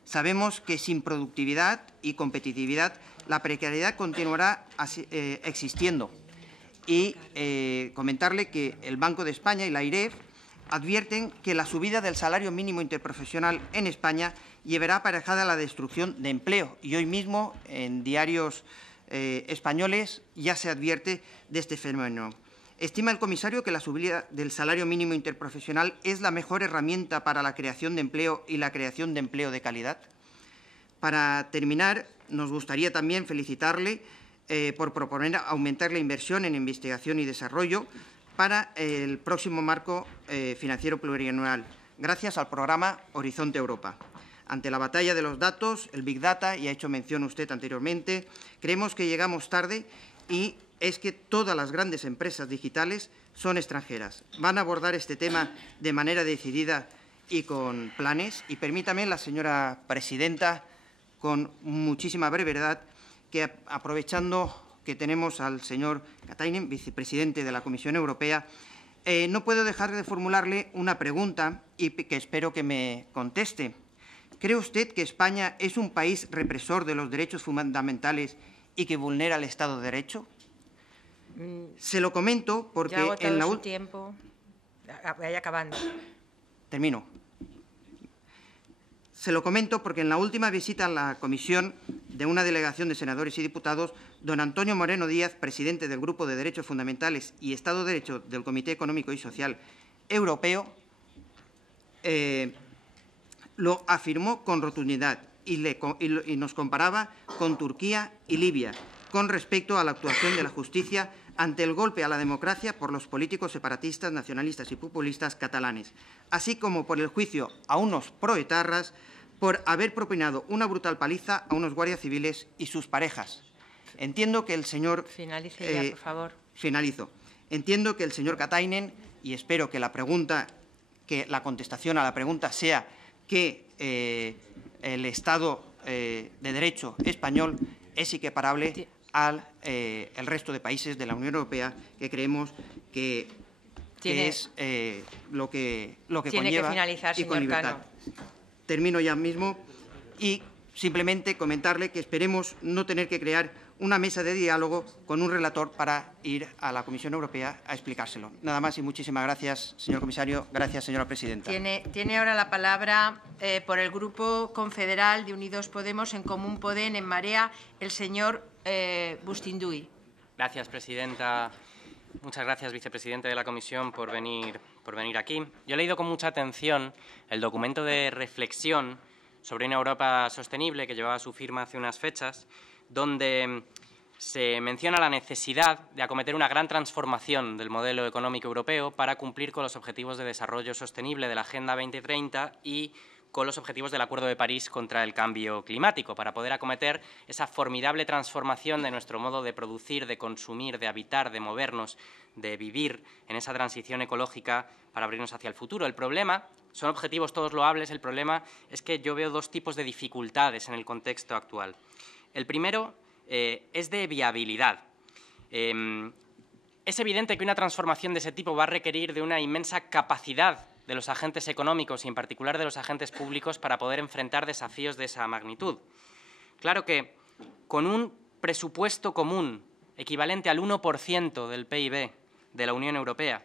Sabemos que sin productividad y competitividad la precariedad continuará existiendo. Y comentarle que el Banco de España y la AIREF advierten que la subida del salario mínimo interprofesional en España llevará aparejada la destrucción de empleo. Y hoy mismo, en diarios españoles, ya se advierte de este fenómeno. Estima el comisario que la subida del salario mínimo interprofesional es la mejor herramienta para la creación de empleo y la creación de empleo de calidad. Para terminar, nos gustaría también felicitarle por proponer aumentar la inversión en investigación y desarrollo para el próximo marco financiero plurianual, gracias al programa Horizonte Europa. Ante la batalla de los datos, el Big Data, y ha hecho mención usted anteriormente, creemos que llegamos tarde y es que todas las grandes empresas digitales son extranjeras. Van a abordar este tema de manera decidida y con planes. Y permítame, la señora presidenta, con muchísima brevedad, que aprovechando que tenemos al señor Katainen, vicepresidente de la Comisión Europea, no puedo dejar de formularle una pregunta y que espero que me conteste. ¿Cree usted que España es un país represor de los derechos fundamentales y que vulnera el Estado de Derecho? Se lo comento porque ya ha agotado su tiempo. Vaya acabando. Termino. Se lo comento porque en la última visita a la comisión de una delegación de senadores y diputados, don Antonio Moreno Díaz, presidente del Grupo de Derechos Fundamentales y Estado de Derecho del Comité Económico y Social Europeo, lo afirmó con rotundidad y nos comparaba con Turquía y Libia con respecto a la actuación de la justicia ante el golpe a la democracia por los políticos separatistas, nacionalistas y populistas catalanes, así como por el juicio a unos proetarras por haber propinado una brutal paliza a unos guardias civiles y sus parejas. Entiendo que el señor... Finalice ya, por favor. Finalizo. Entiendo que el señor Katainen, y espero que la contestación a la pregunta sea que el Estado de Derecho español es equiparable al el resto de países de la Unión Europea, que creemos que es lo que tiene conlleva que finalizar, y con señor libertad. Cano. Termino ya mismo y simplemente comentarle que esperemos no tener que crear una mesa de diálogo con un relator para ir a la Comisión Europea a explicárselo. Nada más y muchísimas gracias, señor comisario. Gracias, señora presidenta. Tiene ahora la palabra por el Grupo Confederal de Unidos Podemos, En Común Podem, En Marea, el señor Bustinduy. Gracias, presidenta. Muchas gracias, vicepresidente de la Comisión, por venir aquí. Yo he leído con mucha atención el documento de reflexión sobre una Europa sostenible que llevaba su firma hace unas fechas, donde se menciona la necesidad de acometer una gran transformación del modelo económico europeo para cumplir con los objetivos de desarrollo sostenible de la Agenda 2030 y con los objetivos del Acuerdo de París contra el cambio climático, para poder acometer esa formidable transformación de nuestro modo de producir, de consumir, de habitar, de movernos, de vivir en esa transición ecológica para abrirnos hacia el futuro. El problema, son objetivos todos loables, el problema es que yo veo dos tipos de dificultades en el contexto actual. El primero es de viabilidad. Es evidente que una transformación de ese tipo va a requerir de una inmensa capacidad de los agentes económicos y, en particular, de los agentes públicos para poder enfrentar desafíos de esa magnitud. Claro que con un presupuesto común equivalente al 1% del PIB de la Unión Europea,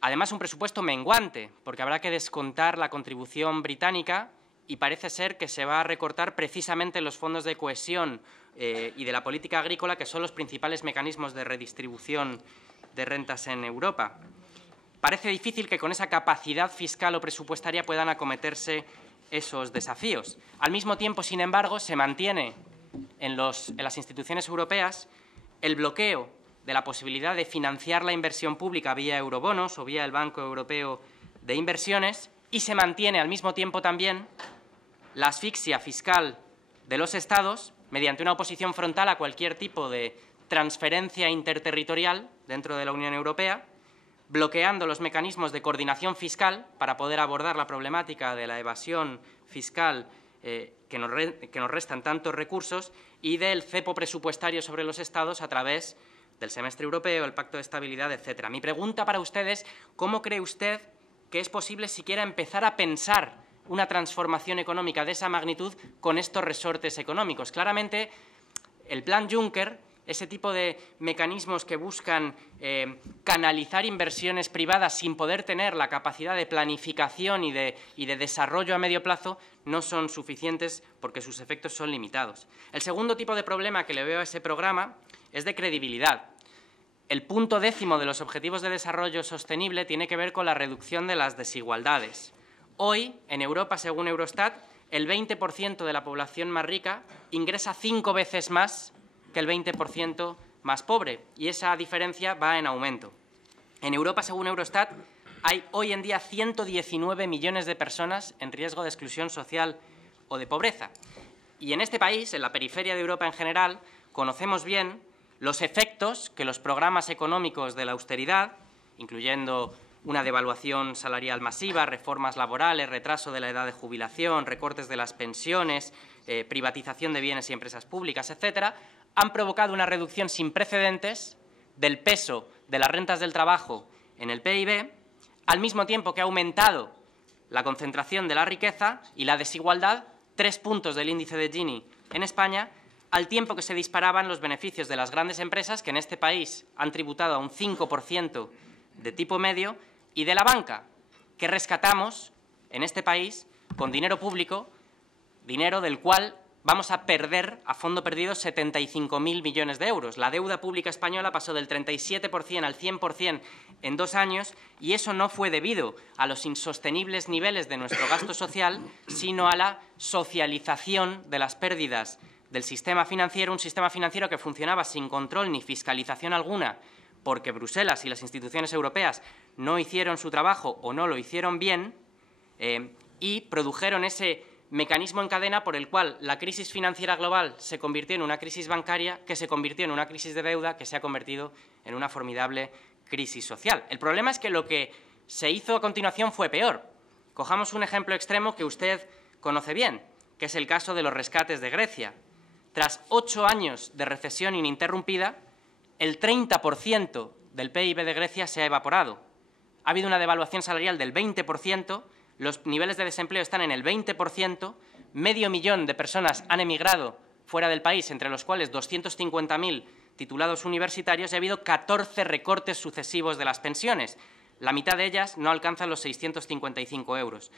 además un presupuesto menguante, porque habrá que descontar la contribución británica y parece ser que se va a recortar precisamente los fondos de cohesión y de la política agrícola, que son los principales mecanismos de redistribución de rentas en Europa. Parece difícil que con esa capacidad fiscal o presupuestaria puedan acometerse esos desafíos. Al mismo tiempo, sin embargo, se mantiene en las instituciones europeas el bloqueo de la posibilidad de financiar la inversión pública vía eurobonos o vía el Banco Europeo de Inversiones, y se mantiene al mismo tiempo también la asfixia fiscal de los Estados mediante una oposición frontal a cualquier tipo de transferencia interterritorial dentro de la Unión Europea, bloqueando los mecanismos de coordinación fiscal para poder abordar la problemática de la evasión fiscal que nos restan tantos recursos, y del cepo presupuestario sobre los Estados a través del semestre europeo, el Pacto de Estabilidad, etcétera. Mi pregunta para usted es: ¿cómo cree usted que es posible siquiera empezar a pensar una transformación económica de esa magnitud con estos resortes económicos? Claramente, el plan Juncker, ese tipo de mecanismos que buscan canalizar inversiones privadas sin poder tener la capacidad de planificación y de desarrollo a medio plazo, no son suficientes porque sus efectos son limitados. El segundo tipo de problema que le veo a ese programa es de credibilidad. El punto 10º de los Objetivos de Desarrollo Sostenible tiene que ver con la reducción de las desigualdades. Hoy, en Europa, según Eurostat, el 20% de la población más rica ingresa 5 veces más que el 20% más pobre, y esa diferencia va en aumento. En Europa, según Eurostat, hay hoy en día 119 millones de personas en riesgo de exclusión social o de pobreza. Y en este país, en la periferia de Europa en general, conocemos bien los efectos que los programas económicos de la austeridad, incluyendo una devaluación salarial masiva, reformas laborales, retraso de la edad de jubilación, recortes de las pensiones, privatización de bienes y empresas públicas, etcétera, han provocado una reducción sin precedentes del peso de las rentas del trabajo en el PIB, al mismo tiempo que ha aumentado la concentración de la riqueza y la desigualdad, 3 puntos del índice de Gini en España, al tiempo que se disparaban los beneficios de las grandes empresas, que en este país han tributado a un 5% de tipo medio, y de la banca, que rescatamos en este país con dinero público, dinero del cual vamos a perder a fondo perdido 75.000 millones de euros. La deuda pública española pasó del 37% al 100% en 2 años, y eso no fue debido a los insostenibles niveles de nuestro gasto social, sino a la socialización de las pérdidas del sistema financiero, un sistema financiero que funcionaba sin control ni fiscalización alguna, porque Bruselas y las instituciones europeas no hicieron su trabajo o no lo hicieron bien, y produjeron ese mecanismo en cadena por el cual la crisis financiera global se convirtió en una crisis bancaria, que se convirtió en una crisis de deuda, que se ha convertido en una formidable crisis social. El problema es que lo que se hizo a continuación fue peor. Cojamos un ejemplo extremo que usted conoce bien, que es el caso de los rescates de Grecia. Tras 8 años de recesión ininterrumpida, el 30% del PIB de Grecia se ha evaporado. Ha habido una devaluación salarial del 20%, los niveles de desempleo están en el 20%, medio millón de personas han emigrado fuera del país, entre los cuales 250.000 titulados universitarios, y ha habido 14 recortes sucesivos de las pensiones. La mitad de ellas no alcanzan los 655 euros.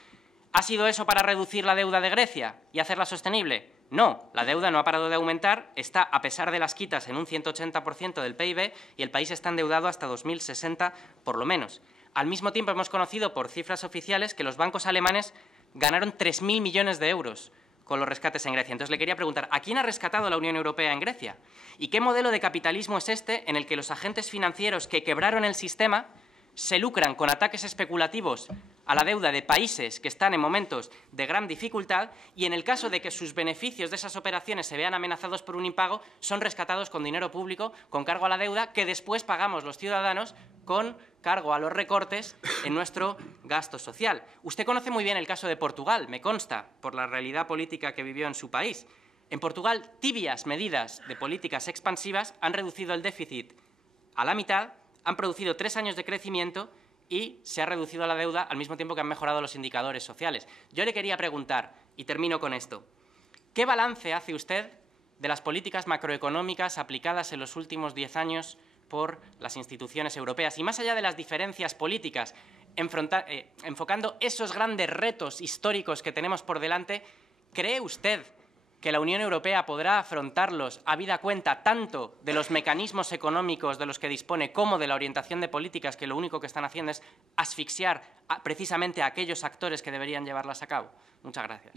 ¿Ha sido eso para reducir la deuda de Grecia y hacerla sostenible? No, la deuda no ha parado de aumentar, está, a pesar de las quitas, en un 180% del PIB, y el país está endeudado hasta 2060 por lo menos. Al mismo tiempo, hemos conocido por cifras oficiales que los bancos alemanes ganaron 3.000 millones de euros con los rescates en Grecia. Entonces, le quería preguntar, ¿a quién ha rescatado la Unión Europea en Grecia? ¿Y qué modelo de capitalismo es este en el que los agentes financieros que quebraron el sistema se lucran con ataques especulativos a la deuda de países que están en momentos de gran dificultad, y en el caso de que sus beneficios de esas operaciones se vean amenazados por un impago, son rescatados con dinero público, con cargo a la deuda, que después pagamos los ciudadanos con cargo a los recortes en nuestro gasto social? Usted conoce muy bien el caso de Portugal, me consta, por la realidad política que vivió en su país. En Portugal, tibias medidas de políticas expansivas han reducido el déficit a la mitad, han producido 3 años de crecimiento y se ha reducido la deuda al mismo tiempo que han mejorado los indicadores sociales. Yo le quería preguntar, y termino con esto, ¿qué balance hace usted de las políticas macroeconómicas aplicadas en los últimos 10 años por las instituciones europeas? Y más allá de las diferencias políticas, enfocando esos grandes retos históricos que tenemos por delante, ¿cree usted que la Unión Europea podrá afrontarlos habida cuenta tanto de los mecanismos económicos de los que dispone como de la orientación de políticas que lo único que están haciendo es asfixiar precisamente a aquellos actores que deberían llevarlas a cabo? Muchas gracias.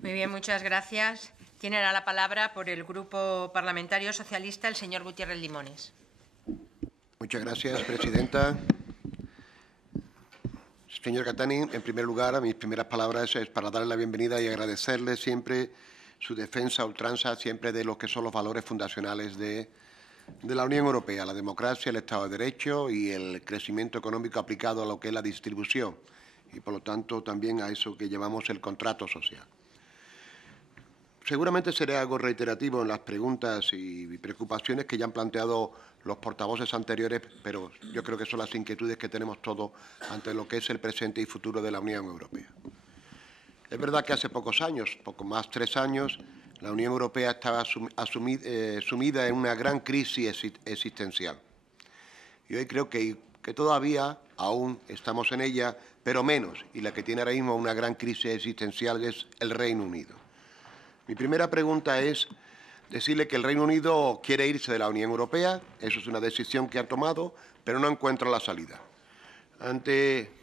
Muy bien, muchas gracias. Tiene ahora la palabra por el Grupo Parlamentario Socialista el señor Gutiérrez Limones. Muchas gracias, presidenta. Señor Katainen, en primer lugar, mis primeras palabras es para darle la bienvenida y agradecerle siempre su defensa a ultranza siempre de lo que son los valores fundacionales de la Unión Europea, la democracia, el Estado de Derecho y el crecimiento económico aplicado a lo que es la distribución y, por lo tanto, también a eso que llamamos el contrato social. Seguramente seré algo reiterativo en las preguntas y preocupaciones que ya han planteado los portavoces anteriores, pero yo creo que son las inquietudes que tenemos todos ante lo que es el presente y futuro de la Unión Europea. Es verdad que hace pocos años, poco más 3 años, la Unión Europea estaba sumida en una gran crisis existencial. Y hoy creo que todavía aún estamos en ella, pero menos. Y la que tiene ahora mismo una gran crisis existencial es el Reino Unido. Mi primera pregunta es decirle que el Reino Unido quiere irse de la Unión Europea. Eso es una decisión que ha tomado, pero no encuentra la salida. Ante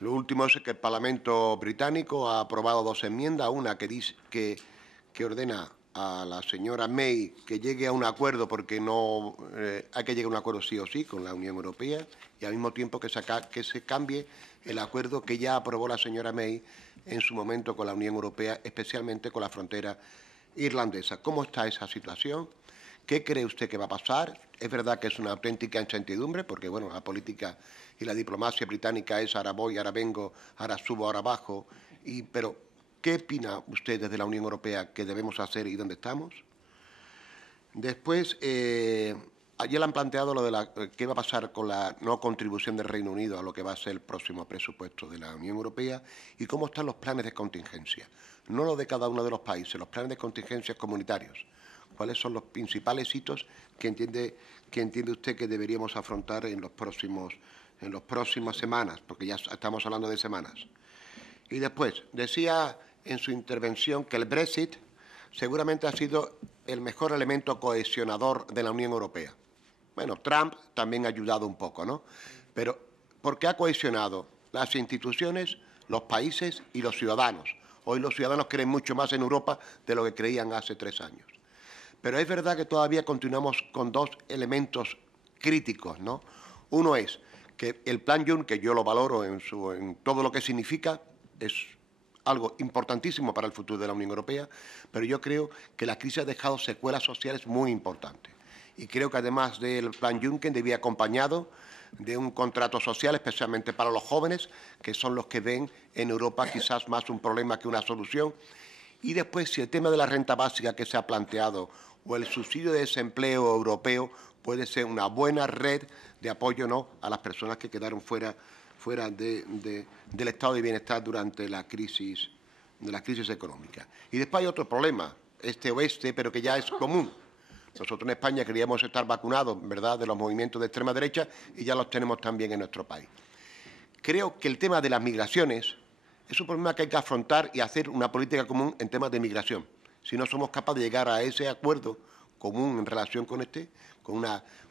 lo último es que el Parlamento británico ha aprobado 2 enmiendas, una que dice que ordena a la señora May que llegue a un acuerdo porque no hay que llegar a un acuerdo sí o sí con la Unión Europea y al mismo tiempo que se cambie el acuerdo que ya aprobó la señora May en su momento con la Unión Europea, especialmente con la frontera irlandesa. ¿Cómo está esa situación? ¿Qué cree usted que va a pasar? Es verdad que es una auténtica incertidumbre porque, bueno, la política y la diplomacia británica es ahora voy, ahora vengo, ahora subo, ahora bajo. Pero, ¿qué opina usted desde la Unión Europea que debemos hacer y dónde estamos? Después, ayer le han planteado lo de qué va a pasar con la no contribución del Reino Unido a lo que va a ser el próximo presupuesto de la Unión Europea y cómo están los planes de contingencia. No lo de cada uno de los países, los planes de contingencia comunitarios. ¿Cuáles son los principales hitos que entiende usted que deberíamos afrontar en las próximas semanas? Porque ya estamos hablando de semanas. Y después, decía en su intervención que el Brexit seguramente ha sido el mejor elemento cohesionador de la Unión Europea. Bueno, Trump también ha ayudado un poco, ¿no? Pero, ¿por qué ha cohesionado? Las instituciones, los países y los ciudadanos. Hoy los ciudadanos creen mucho más en Europa de lo que creían hace 3 años. Pero es verdad que todavía continuamos con 2 elementos críticos, ¿no? Uno es que el Plan Juncker, que yo lo valoro en todo lo que significa, es algo importantísimo para el futuro de la Unión Europea, pero yo creo que la crisis ha dejado secuelas sociales muy importantes. Y creo que además del Plan Juncker debía acompañado de un contrato social, especialmente para los jóvenes, que son los que ven en Europa quizás más un problema que una solución. Y después, si el tema de la renta básica que se ha planteado o el subsidio de desempleo europeo puede ser una buena red de apoyo, ¿no?, a las personas que quedaron fuera del estado de bienestar durante la crisis económica. Y después hay otro problema, este-oeste, pero que ya es común. Nosotros en España queríamos estar vacunados, ¿verdad?, de los movimientos de extrema derecha y ya los tenemos también en nuestro país. Creo que el tema de las migraciones es un problema que hay que afrontar y hacer una política común en temas de migración. Si no somos capaces de llegar a ese acuerdo común en relación con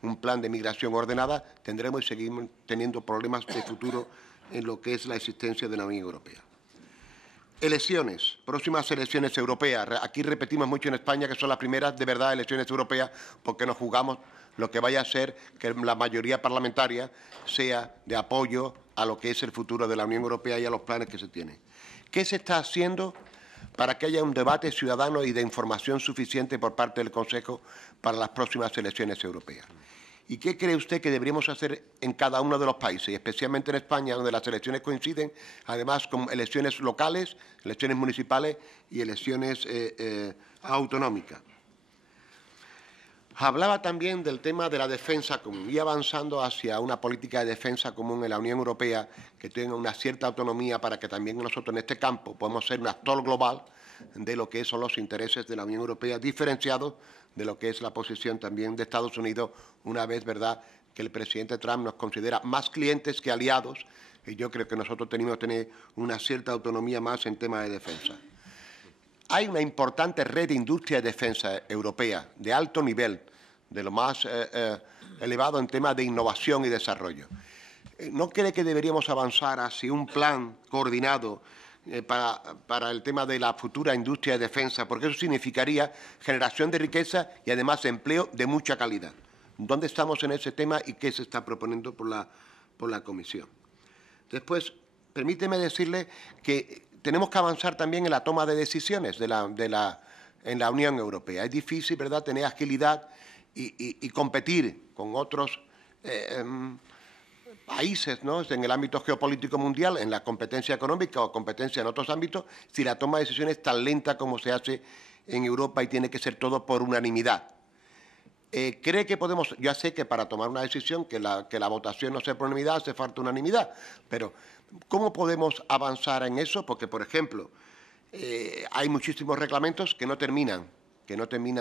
un plan de migración ordenada, tendremos y seguimos teniendo problemas de futuro en lo que es la existencia de la Unión Europea. Elecciones, próximas elecciones europeas. Aquí repetimos mucho en España que son las primeras de verdad elecciones europeas porque nos jugamos lo que vaya a ser que la mayoría parlamentaria sea de apoyo a lo que es el futuro de la Unión Europea y a los planes que se tienen. ¿Qué se está haciendo para que haya un debate ciudadano y de información suficiente por parte del Consejo para las próximas elecciones europeas? ¿Y qué cree usted que deberíamos hacer en cada uno de los países, y especialmente en España, donde las elecciones coinciden, además con elecciones locales, elecciones municipales y elecciones autonómicas? Hablaba también del tema de la defensa común y avanzando hacia una política de defensa común en la Unión Europea que tenga una cierta autonomía para que también nosotros en este campo podamos ser un actor global de lo que son los intereses de la Unión Europea, diferenciados de lo que es la posición también de Estados Unidos, una vez, ¿verdad?, que el presidente Trump nos considera más clientes que aliados, y yo creo que nosotros tenemos que tener una cierta autonomía más en tema de defensa. Hay una importante red de industria de defensa europea de alto nivel, de lo más elevado en temas de innovación y desarrollo. ¿No cree que deberíamos avanzar hacia un plan coordinado para el tema de la futura industria de defensa? Porque eso significaría generación de riqueza y además empleo de mucha calidad. ¿Dónde estamos en ese tema y qué se está proponiendo por la Comisión? Después, permíteme decirle que tenemos que avanzar también en la toma de decisiones en la Unión Europea. Es difícil, ¿verdad?, tener agilidad y competir con otros países, ¿no?, en el ámbito geopolítico mundial, en la competencia económica o competencia en otros ámbitos, si la toma de decisiones es tan lenta como se hace en Europa y tiene que ser todo por unanimidad. ¿Cree que podemos? Ya sé que para tomar una decisión, que la votación no sea por unanimidad, hace falta unanimidad, pero ¿cómo podemos avanzar en eso? Porque, por ejemplo, hay muchísimos reglamentos que no terminan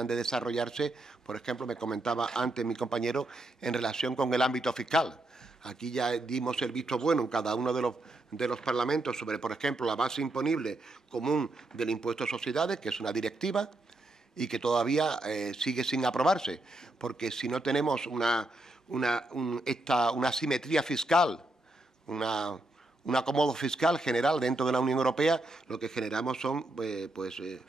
de desarrollarse. Por ejemplo, me comentaba antes mi compañero en relación con el ámbito fiscal. Aquí ya dimos el visto bueno en cada uno de los parlamentos sobre, por ejemplo, la base imponible común del impuesto a sociedades, que es una directiva, y que todavía sigue sin aprobarse, porque si no tenemos una simetría fiscal, un acomodo fiscal general dentro de la Unión Europea, lo que generamos son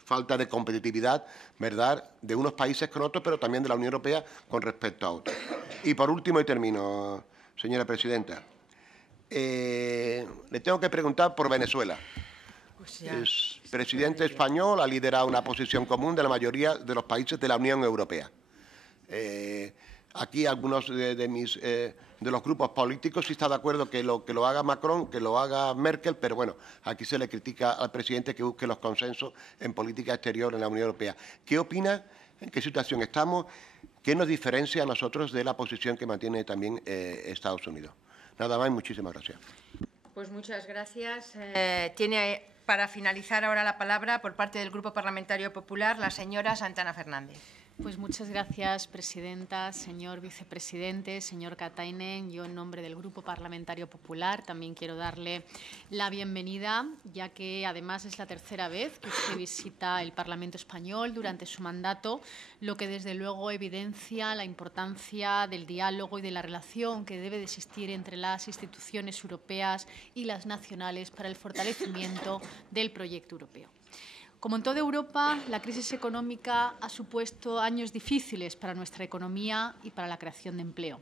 falta de competitividad, ¿verdad?, de unos países con otros, pero también de la Unión Europea con respecto a otros. Y por último, y termino, señora presidenta, le tengo que preguntar por Venezuela. El presidente español ha liderado una posición común de la mayoría de los países de la Unión Europea. Aquí algunos de los grupos políticos sí están de acuerdo que lo haga Macron, que lo haga Merkel, pero bueno, aquí se le critica al presidente que busque los consensos en política exterior en la Unión Europea. ¿Qué opina? ¿En qué situación estamos? ¿Qué nos diferencia a nosotros de la posición que mantiene también Estados Unidos? Nada más y muchísimas gracias. Pues muchas gracias. Tiene para finalizar ahora la palabra por parte del Grupo Parlamentario Popular la señora Santana Fernández. Pues muchas gracias, presidenta, señor vicepresidente, señor Katainen. Yo, en nombre del Grupo Parlamentario Popular, también quiero darle la bienvenida, ya que además es la tercera vez que usted visita el Parlamento español durante su mandato, lo que desde luego evidencia la importancia del diálogo y de la relación que debe de existir entre las instituciones europeas y las nacionales para el fortalecimiento del proyecto europeo. Como en toda Europa, la crisis económica ha supuesto años difíciles para nuestra economía y para la creación de empleo.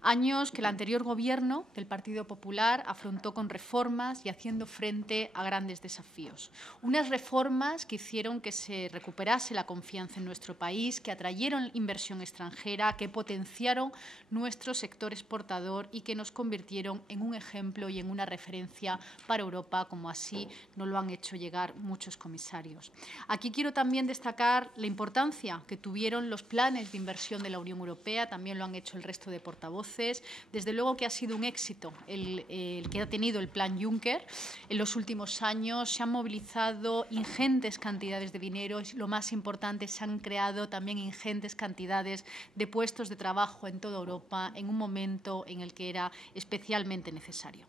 Años que el anterior Gobierno del Partido Popular afrontó con reformas y haciendo frente a grandes desafíos. Unas reformas que hicieron que se recuperase la confianza en nuestro país, que atrayeron inversión extranjera, que potenciaron nuestro sector exportador y que nos convirtieron en un ejemplo y en una referencia para Europa, como así nos lo han hecho llegar muchos comisarios. Aquí quiero también destacar la importancia que tuvieron los planes de inversión de la Unión Europea, también lo han hecho el resto de portavoces. Desde luego que ha sido un éxito el que ha tenido el Plan Juncker. En los últimos años se han movilizado ingentes cantidades de dinero y, lo más importante, se han creado también ingentes cantidades de puestos de trabajo en toda Europa en un momento en el que era especialmente necesario.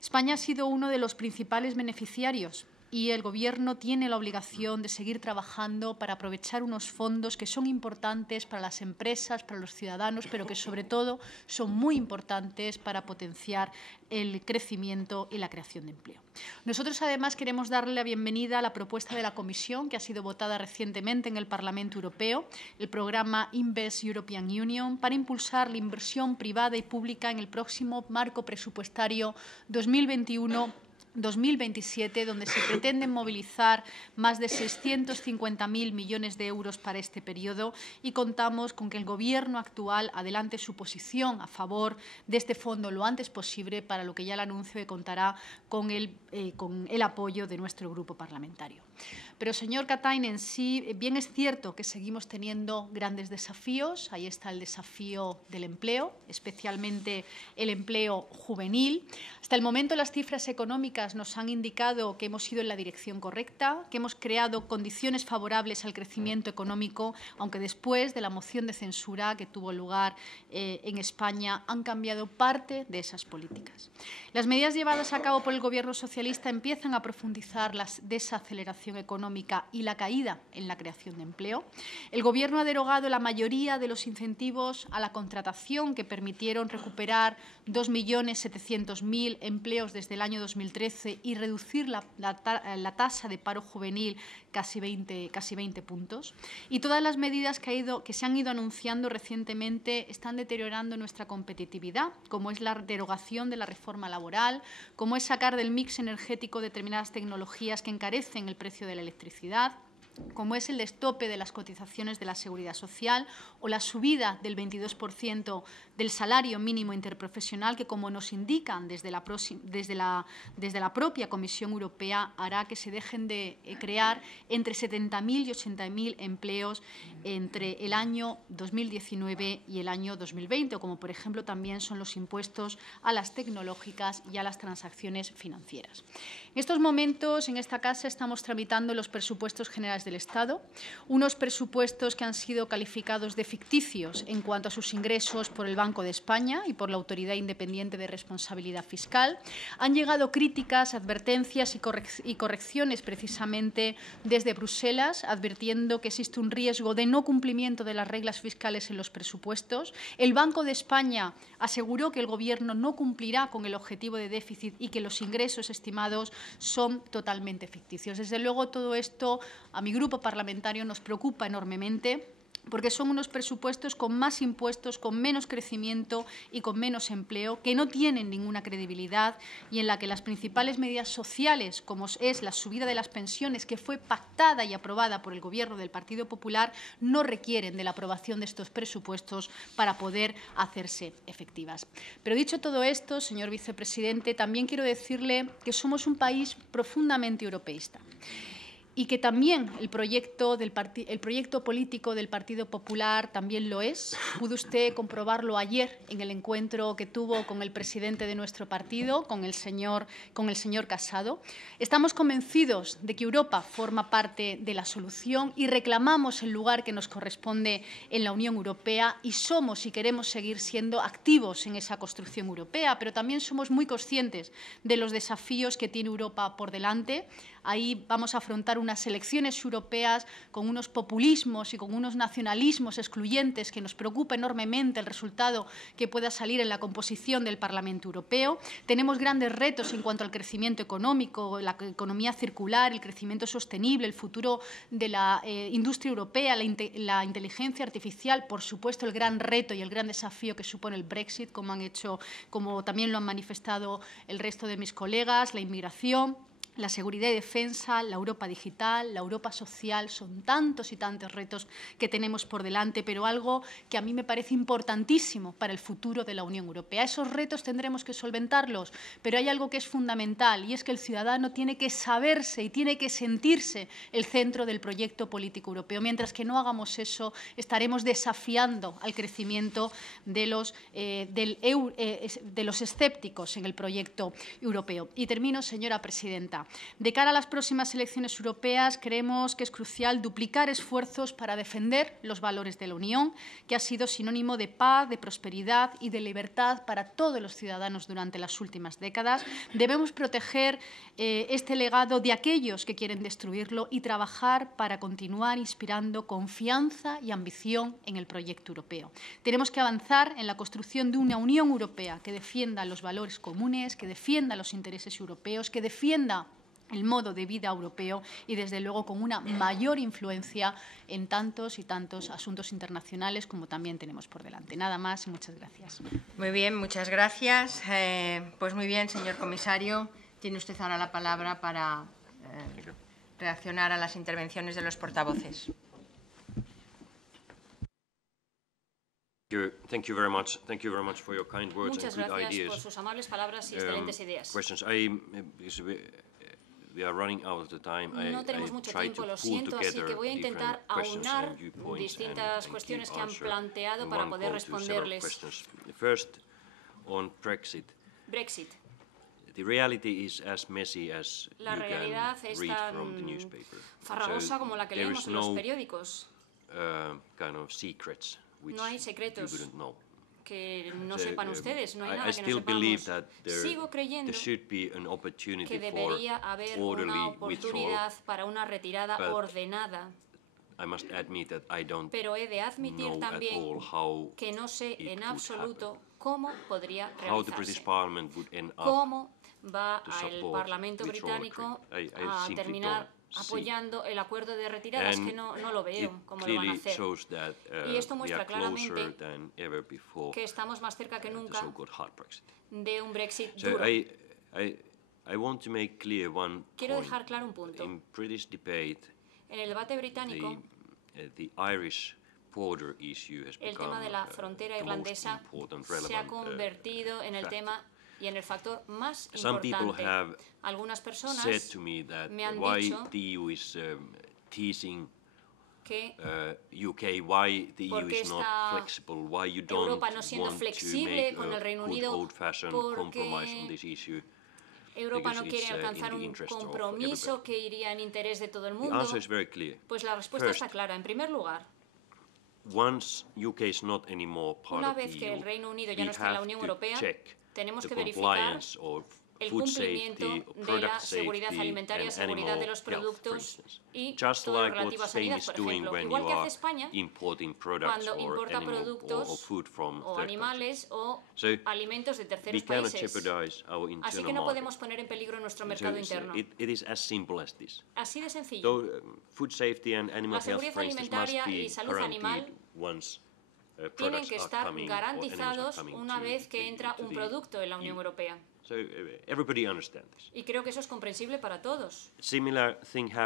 España ha sido uno de los principales beneficiarios y el Gobierno tiene la obligación de seguir trabajando para aprovechar unos fondos que son importantes para las empresas, para los ciudadanos, pero que sobre todo son muy importantes para potenciar el crecimiento y la creación de empleo. Nosotros, además, queremos darle la bienvenida a la propuesta de la Comisión, que ha sido votada recientemente en el Parlamento Europeo, el programa Invest European Union, para impulsar la inversión privada y pública en el próximo marco presupuestario 2021 2027, donde se pretenden movilizar más de 650.000 millones de euros para este periodo, y contamos con que el Gobierno actual adelante su posición a favor de este fondo lo antes posible, para lo que ya le anuncio que contará con el apoyo de nuestro grupo parlamentario. Pero, señor Katainen, sí, bien es cierto que seguimos teniendo grandes desafíos. Ahí está el desafío del empleo, especialmente el empleo juvenil. Hasta el momento las cifras económicas nos han indicado que hemos ido en la dirección correcta, que hemos creado condiciones favorables al crecimiento económico, aunque después de la moción de censura que tuvo lugar en España han cambiado parte de esas políticas. Las medidas llevadas a cabo por el Gobierno socialista empiezan a profundizar la desaceleración económica y la caída en la creación de empleo. El Gobierno ha derogado la mayoría de los incentivos a la contratación que permitieron recuperar 2.700.000 empleos desde el año 2013 y reducir la tasa de paro juvenil casi 20 puntos. Y todas las medidas que se han ido anunciando recientemente están deteriorando nuestra competitividad, como es la derogación de la reforma laboral, como es sacar del mix energético determinadas tecnologías que encarecen el precio de la electricidad, como es el destope de las cotizaciones de la Seguridad Social o la subida del 22% del salario mínimo interprofesional, que, como nos indican desde la propia Comisión Europea, hará que se dejen de crear entre 70.000 y 80.000 empleos entre el año 2019 y el año 2020, o como, por ejemplo, también son los impuestos a las tecnológicas y a las transacciones financieras. En estos momentos, en esta casa, estamos tramitando los presupuestos generales del Estado, unos presupuestos que han sido calificados de ficticios en cuanto a sus ingresos por el Banco de España y por la Autoridad Independiente de Responsabilidad Fiscal. Han llegado críticas, advertencias y correcciones precisamente desde Bruselas, advirtiendo que existe un riesgo de no cumplimiento de las reglas fiscales en los presupuestos. El Banco de España aseguró que el Gobierno no cumplirá con el objetivo de déficit y que los ingresos estimados son totalmente ficticios. Desde luego, todo esto a mi grupo parlamentario nos preocupa enormemente, porque son unos presupuestos con más impuestos, con menos crecimiento y con menos empleo, que no tienen ninguna credibilidad y en la que las principales medidas sociales, como es la subida de las pensiones, que fue pactada y aprobada por el Gobierno del Partido Popular, no requieren de la aprobación de estos presupuestos para poder hacerse efectivas. Pero dicho todo esto, señor vicepresidente, también quiero decirle que somos un país profundamente europeísta, y que también el proyecto político del Partido Popular también lo es. Pudo usted comprobarlo ayer en el encuentro que tuvo con el presidente de nuestro partido, con el señor Casado. Estamos convencidos de que Europa forma parte de la solución y reclamamos el lugar que nos corresponde en la Unión Europea, y somos y queremos seguir siendo activos en esa construcción europea, pero también somos muy conscientes de los desafíos que tiene Europa por delante. Ahí vamos a afrontar unas elecciones europeas con unos populismos y con unos nacionalismos excluyentes que nos preocupa enormemente el resultado que pueda salir en la composición del Parlamento Europeo. Tenemos grandes retos en cuanto al crecimiento económico, la economía circular, el crecimiento sostenible, el futuro de la industria europea, la inteligencia artificial, por supuesto, el gran reto y el gran desafío que supone el Brexit, como también lo han manifestado el resto de mis colegas, la inmigración, la seguridad y defensa, la Europa digital, la Europa social. Son tantos y tantos retos que tenemos por delante, pero algo que a mí me parece importantísimo para el futuro de la Unión Europea. Esos retos tendremos que solventarlos, pero hay algo que es fundamental, y es que el ciudadano tiene que saberse y tiene que sentirse el centro del proyecto político europeo. Mientras que no hagamos eso, estaremos desafiando al crecimiento de los escépticos en el proyecto europeo. Y termino, señora presidenta. De cara a las próximas elecciones europeas, creemos que es crucial duplicar esfuerzos para defender los valores de la Unión, que ha sido sinónimo de paz, de prosperidad y de libertad para todos los ciudadanos durante las últimas décadas. Debemos proteger este legado de aquellos que quieren destruirlo y trabajar para continuar inspirando confianza y ambición en el proyecto europeo. Tenemos que avanzar en la construcción de una Unión Europea que defienda los valores comunes, que defienda los intereses europeos, que defienda el modo de vida europeo y, desde luego, con una mayor influencia en tantos y tantos asuntos internacionales como también tenemos por delante. Nada más y muchas gracias. Muy bien, muchas gracias. Pues muy bien, señor comisario. Tiene usted ahora la palabra para reaccionar a las intervenciones de los portavoces. Thank you very much. Thank you very much for your kind words Muchas and good gracias ideas. por sus amables palabras y excelentes ideas. Questions. We are running out of the time. No tenemos mucho tiempo, lo siento, así que voy a intentar aunar distintas cuestiones que han planteado para poder responderles. First, on Brexit. Brexit. The reality is as messy as you can read from the newspaper. Farragosa como la que leemos en los periódicos. Kind of secrets which no hay secretos you wouldn't know. Que no sepan ustedes, no hay nada I que no still believe sepamos. that Sigo creyendo there should be an opportunity que debería haber una oportunidad para una retirada ordenada. I must admit that I don't Pero he de admitir know también at all how que no sé en it absoluto could happen. cómo podría How the British realizarse. Parliament would end up Cómo va to el support Parlamento withdrawal británico agreement. I a simply terminar don't see. apoyando el acuerdo de retirada. Es que no lo veo cómo lo van a Clearly hacer. shows that Y esto we muestra are closer claramente than ever before que estamos más cerca que the nunca so-called hard Brexit. de un Brexit So duro. I want to make clear one Quiero point. dejar claro un punto. In British debate, En el debate británico, the Irish border issue has el become tema de la frontera the most irlandesa important, se ha relevant, convertido en el fact. tema y en el factor más Some people importante. have Algunas personas said to me that me han why dicho the EU is teasing que UK, why the EU ¿por qué is not está flexible, why you don't Europa no siendo want to flexible make con el a Reino good Unido, old-fashioned porque compromise on this issue. Europa because no quiere it's, in alcanzar the un interest of compromiso everybody. que iría en interés de todo el The mundo. answer is very clear. Pues la respuesta First, está clara. En primer lugar, once UK is not anymore part una of the vez que EU, el Reino Unido we ya no está en la have Unión to Europea, check tenemos the que verificar compliance of el food cumplimiento safety, de la product seguridad safety, alimentaria, and seguridad de los animal health, for productos instance. y Just todo lo like what relativo a Spain sanidad, is por doing ejemplo. when Igual you que hace are España importing products cuando or importa animal productos or food from o third animales o So, alimentos de we terceros cannot países. jeopardize our internal Así que no market. podemos poner en peligro nuestro So mercado interno. it is as simple as this. Así de sencillo. So, food safety and animal La health, seguridad for instance, must alimentaria be y salud animal guaranteed once Tienen products que are estar coming or animals are garantizados coming una to vez que entra un the producto en la Unión EU. Europea. So everybody understands this. Y creo que eso es comprensible para todos. Similar thing Lo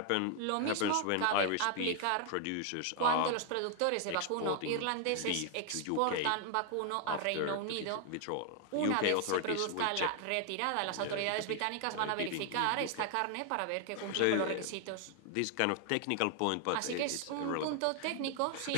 happens mismo when cabe Irish beef aplicar producers cuando are los productores de vacuno exporting irlandeses beef to exportan vacuno a after Reino the Unido. withdrawal. Una UK vez se authorities will produzca la check retirada, las autoridades the beef, británicas van a beef in verificar UK. esta carne para ver que cumple So, con los requisitos. this kind of technical point, but Así que it's es un irrelevant. punto técnico, sí,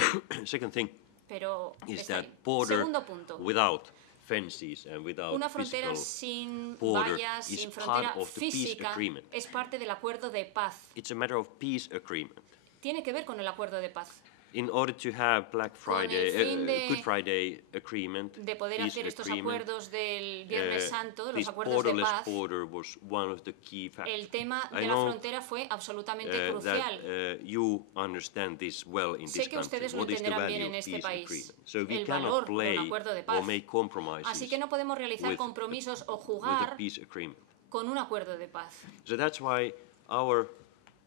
Second thing pero is está that ahí. border Segundo punto. without fences and without Una frontera physical sin border vallas, is sin part frontera of the peace física, agreement. es parte del acuerdo de paz. It's a matter of peace agreement. Tiene que ver con el acuerdo de paz. In order to have Black Friday, fin de- Good Friday agreement, De poder peace hacer estos agreement, acuerdos del Viernes Santo, los this acuerdos de borderless paz, border was one of the key factors. el tema I de la know, frontera fue absolutamente that crucial. you understand this well in Sé this que country. ustedes lo What is the entenderán value bien en of este peace país. agreement? So we El cannot valor de un play acuerdo de or paz. make compromises Así que no podemos realizar with compromisos o with a jugar peace agreement. con un acuerdo de paz. So that's why our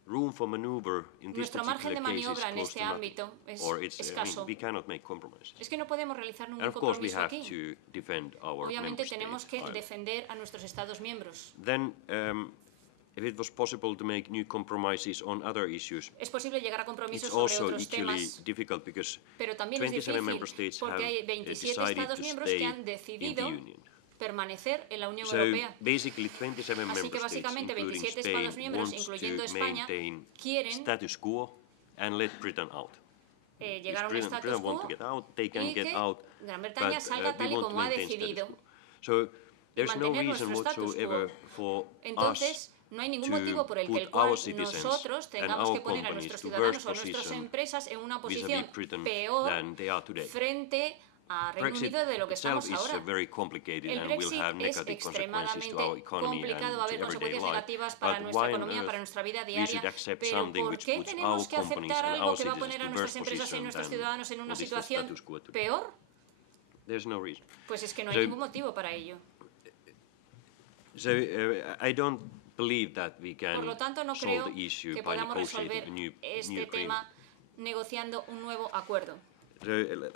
room for maneuver in this Nuestro margen de particular case is maniobra en close este to nothing. ámbito es Or it's, escaso. we cannot make compromises. Es que no podemos realizar And ningún of course we compromiso have aquí. to defend our Obviamente member tenemos states. que defender a nuestros Estados miembros. Then, if it was possible to make new compromises on other issues, Es posible llegar a compromisos it's sobre also otros equally temas, difficult because pero también es 27 member difícil states porque hay have 27 decided Estados to miembros que stay han in the decidido Union. permanecer en la Unión So Europea. basically 27 Así member que states, básicamente including 27 Estados Spain, miembros, wants incluyendo to España, maintain quieren status quo and let Britain out. llegar a un Britain status want to quo get out, they can y get que out, Gran Bretaña but salga we tal y want to como ha maintain status decidido. quo. So there's no mantener reason nuestro status whatsoever quo. for Entonces, us no hay ningún to motivo por el que put el cual our citizens nosotros and tengamos our que poner a companies nuestros to ciudadanos worse o a nuestras position empresas en una vis-à-vis posición Britain peor than they are today. frente a Reino Brexit Unido de lo que itself estamos is ahora. very complicated El and will Brexit have es negative consequences to our extremadamente economy complicado, and va a haber to everyday consecuencias life. negativas para But nuestra why on economía, para earth nuestra vida we should diaria, accept pero something ¿por which qué puts tenemos our que companies aceptar and algo our que va a citizens poner a to nuestras worse empresas y a position nuestros than ciudadanos en una what is the situación status quo today? peor? There's no reason. Pues es que no hay So- ningún motivo para ello. So I don't believe that we can Por lo tanto, no solve creo the issue que by podamos negotiating resolver a new este agreement. tema negociando un nuevo acuerdo.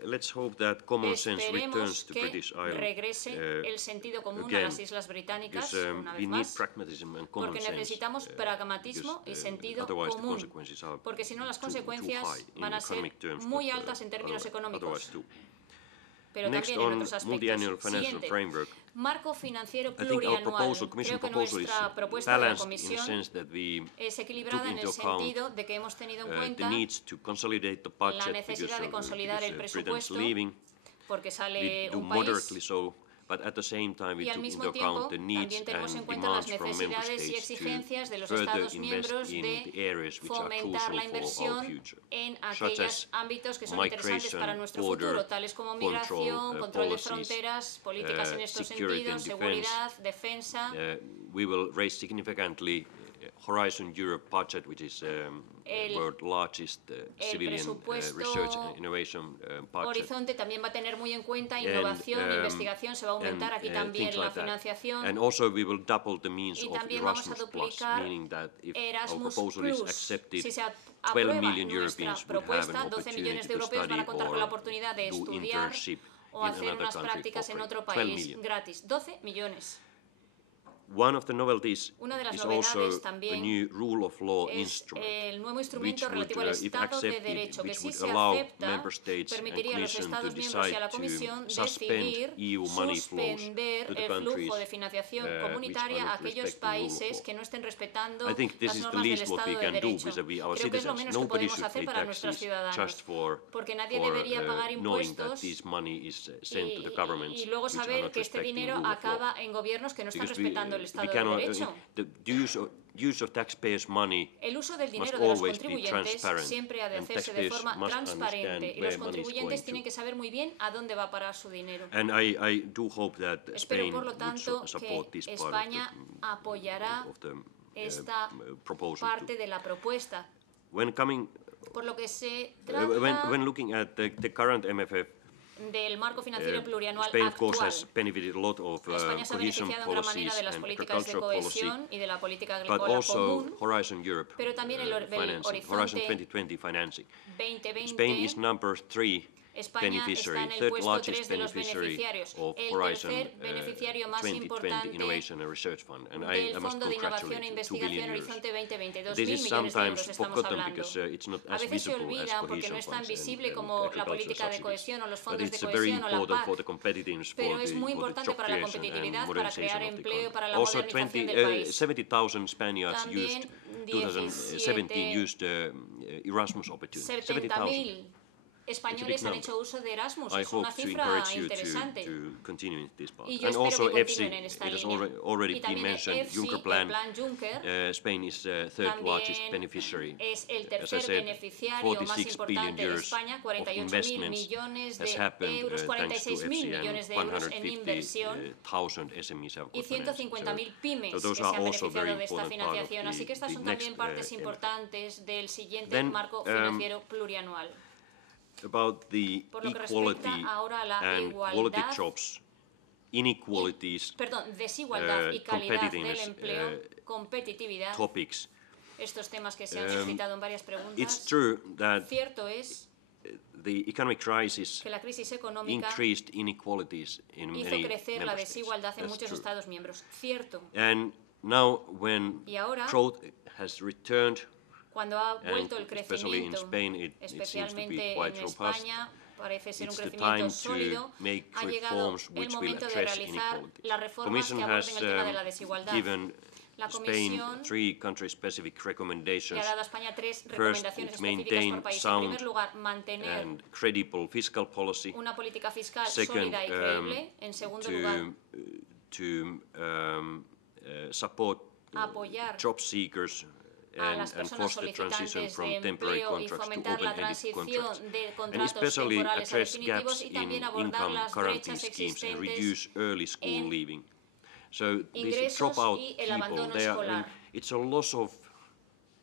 let's hope that common sense returns to que British Island regrese el sentido común again, a las Islas Británicas una we vez need más, pragmatism and common porque necesitamos sense, pragmatismo y sentido común, porque si no las consecuencias van a ser muy altas en términos económicos, pero también en otros aspectos. Siguiente, marco financiero plurianual. Creo que nuestra propuesta de la Comisión es equilibrada en el sentido de que hemos tenido en cuenta la necesidad de consolidar el presupuesto, porque sale un país, y al mismo tiempo también tenemos en cuenta las necesidades y exigencias de los Estados miembros de fomentar la inversión en aquellos ámbitos que son interesantes para nuestro futuro, tales como migración, control de fronteras, políticas en estos sentidos, seguridad, defensa. Horizon Europe budget, which is world's largest civilian research and innovation budget. Horizonte también va a tener muy en cuenta innovación, investigación, se va a aumentar aquí también la financiación. And also we will double the means Y of también vamos a Erasmus+, duplicar meaning that if our Erasmus proposal is Plus. accepted, Si se 12 aprueba million nuestra Europeans would have propuesta, an 12 millones opportunity de to europeos study van a contar con la or oportunidad de do estudiar internship o in hacer another unas country prácticas for en free. otro 12 país million. gratis. 12 millones. One of the novelties Una de las is also novedades a también new rule of law es instrument, el nuevo which instrumento would, relativo al if Estado de accepted, Derecho, que which si would se allow acepta member states and permitiría a los Commission to Estados miembros y a la decide Comisión to suspend decidir EU money flows suspender to the el countries flujo de financiación which comunitaria are a not aquellos respecting rule of países law. que no estén respetando I think this las is the normas del least what we Estado de can do Derecho. vis-à-vis our Creo que es lo citizens. menos que Nobody podemos should hacer pay para nuestros taxes ciudadanos, just for porque nadie debería pagar knowing that impuestos this money is sent to the governments y luego which are saber not que este respecting dinero rule of law. acaba en gobiernos que no están Because respetando el we Estado de cannot, Derecho. the use of taxpayers' money El uso del must dinero de los always be contribuyentes transparent, siempre ha de and hacerse de taxpayers forma must transparente understand y los where money is contribuyentes going tienen to. que saber muy bien a dónde va a parar su dinero. And I do hope that Espero, Spain por lo would tanto, support que this part España apoyará of the esta proposal. parte de la propuesta. When coming, Por lo que se trata when looking at the current MFF, del marco financiero plurianual Spain, of course, actual. has benefited a lot of España se ha cohesion beneficiado en gran manera policies de las and políticas de agricultural policy, cohesión y de la política but agrícola also común, Horizon Europe pero también el financing, Horizon 2020 financing. 2020. Spain is number 3 España está beneficiary, en el third puesto largest 3 de los beneficiary beneficiarios, of el Horizon tercer beneficiario más 2020 importante Innovation and Research Fund, and del I must Fondo de Innovación e congratulate 2 Investigación billion euros. Horizonte 2020, 2.000 This is millones de euros sometimes estamos forgotten hablando. because it's not A as veces se visible as olvida porque no cohesion es tan funds visible and como la agricultural política de subsidies. cohesión o los But fondos de it's very cohesión o la important for PAC, the competitiveness, pero es muy importante para la competitividad, para crear empleo, para la modernización del país. 70,000 Spaniards used También 2017 used Erasmus opportunities. 70.000 españoles han hecho uso de Erasmus. I Es hope una to cifra encourage you interesante. to continue in this path. Y yo And espero also que EFSI, continúen en esta it has línea. already Y been también mentioned, EFSI, Juncker el plan. plan Juncker, Spain is third largest también beneficiary. es el As I tercer said, beneficiario más 46 billion importante de euros España, of 48.000 investments millones has de happened euros, thanks to 46.000 EFSI millones de and euros en inversión 150,000 SMEs have y got financing. 150.000 pymes So que those se are han also very beneficiado de esta important part of financiación. Así que estas the son next también partes MFF. importantes del siguiente Then, marco financiero plurianual. About the Por lo que equality respecta ahora a la and quality igualdad, jobs, inequalities, desigualdad y calidad del competitiveness, empleo, competitividad, topics. Estos temas que se han suscitado en varias preguntas. It's true that Cierto es the economic crisis que la crisis económica increased inequalities in hizo many crecer la member states. desigualdad en That's muchos true. Estados miembros. Cierto. And now when Y ahora, growth has returned, cuando ha vuelto el and especially in crecimiento, Spain, it seems to be especialmente quite en robust, España, parece ser un it's the crecimiento time sólido, to make ha llegado reforms el which will momento de address realizar inequalities. las reformas Commission que has aborden el tema de la desigualdad. given La Spain Comisión 3 country-specific le recommendations. ha dado a España 3 First, recomendaciones it's específicas maintain por país. En sound primer lugar, mantener and credible fiscal policy. una política fiscal Second, sólida y creíble. En segundo lugar, support apoyar job seekers a las and personas force the transition solicitantes from de temporary empleo y contracts to fomentar la open-ended transición contracts. de And contratos especially temporales a address definitivos gaps y in también abordar income las guarantee brechas schemes and existentes reduce early school en leaving. So these ingresos dropout y el people, abandono they are, escolar. it's a loss of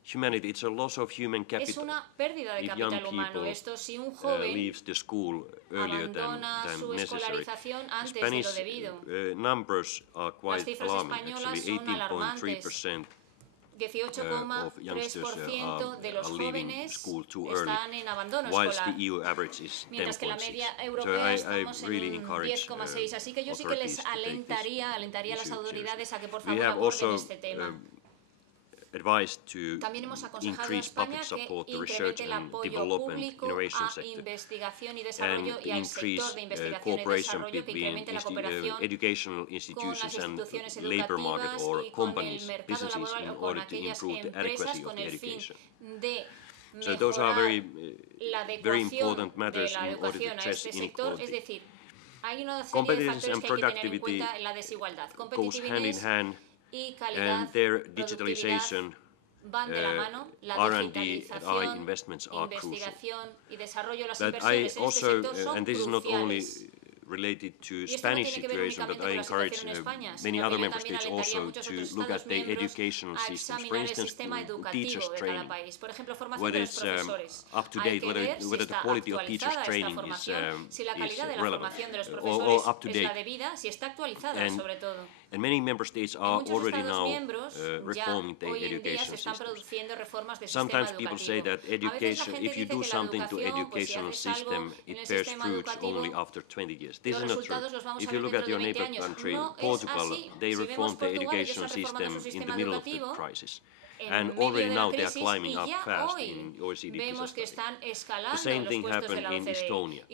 humanity, it's a loss of human capital. Es una pérdida de If young capital humano. people Esto si un joven leaves the school earlier abandona than su necessary. escolarización antes de Spanish lo debido. Numbers are Las quite cifras alarming, españolas actually, son alarmantes. 18.3% 18,3% de los jóvenes están en abandono escolar, mientras que la media europea estamos en un 10,6%. Así que yo sí que les alentaría a las autoridades a que por favor aborden este tema. También hemos aconsejado a España que incremente el apoyo público a investigación y desarrollo y al sector de investigación y desarrollo, que incremente la cooperación con las instituciones educativas y con el mercado laboral o con aquellas empresas con el fin de mejorar la adecuación de la educación a este sector. Es decir, hay una serie de factores que hay que tener en cuenta en la desigualdad. Competitividad y calidad, productividad van de la mano. La digitalización, investigación y desarrollo de las inversiones en este sector son cruciales. Related to Spanish situation, but I encourage many other member states also to look at the educational systems. For instance, teachers training, whether it's up to date, whether the quality of teachers training is relevant or up to date. And many member states are already now reforming the education system. Sometimes people say that education, if you do something to educational system, it bears fruits only after 20 years. This is not true. If you look at your neighbor country, Portugal, they reformed the education system in the middle of the crisis. And already now they are climbing up fast in OECD business. The same thing happened in Estonia.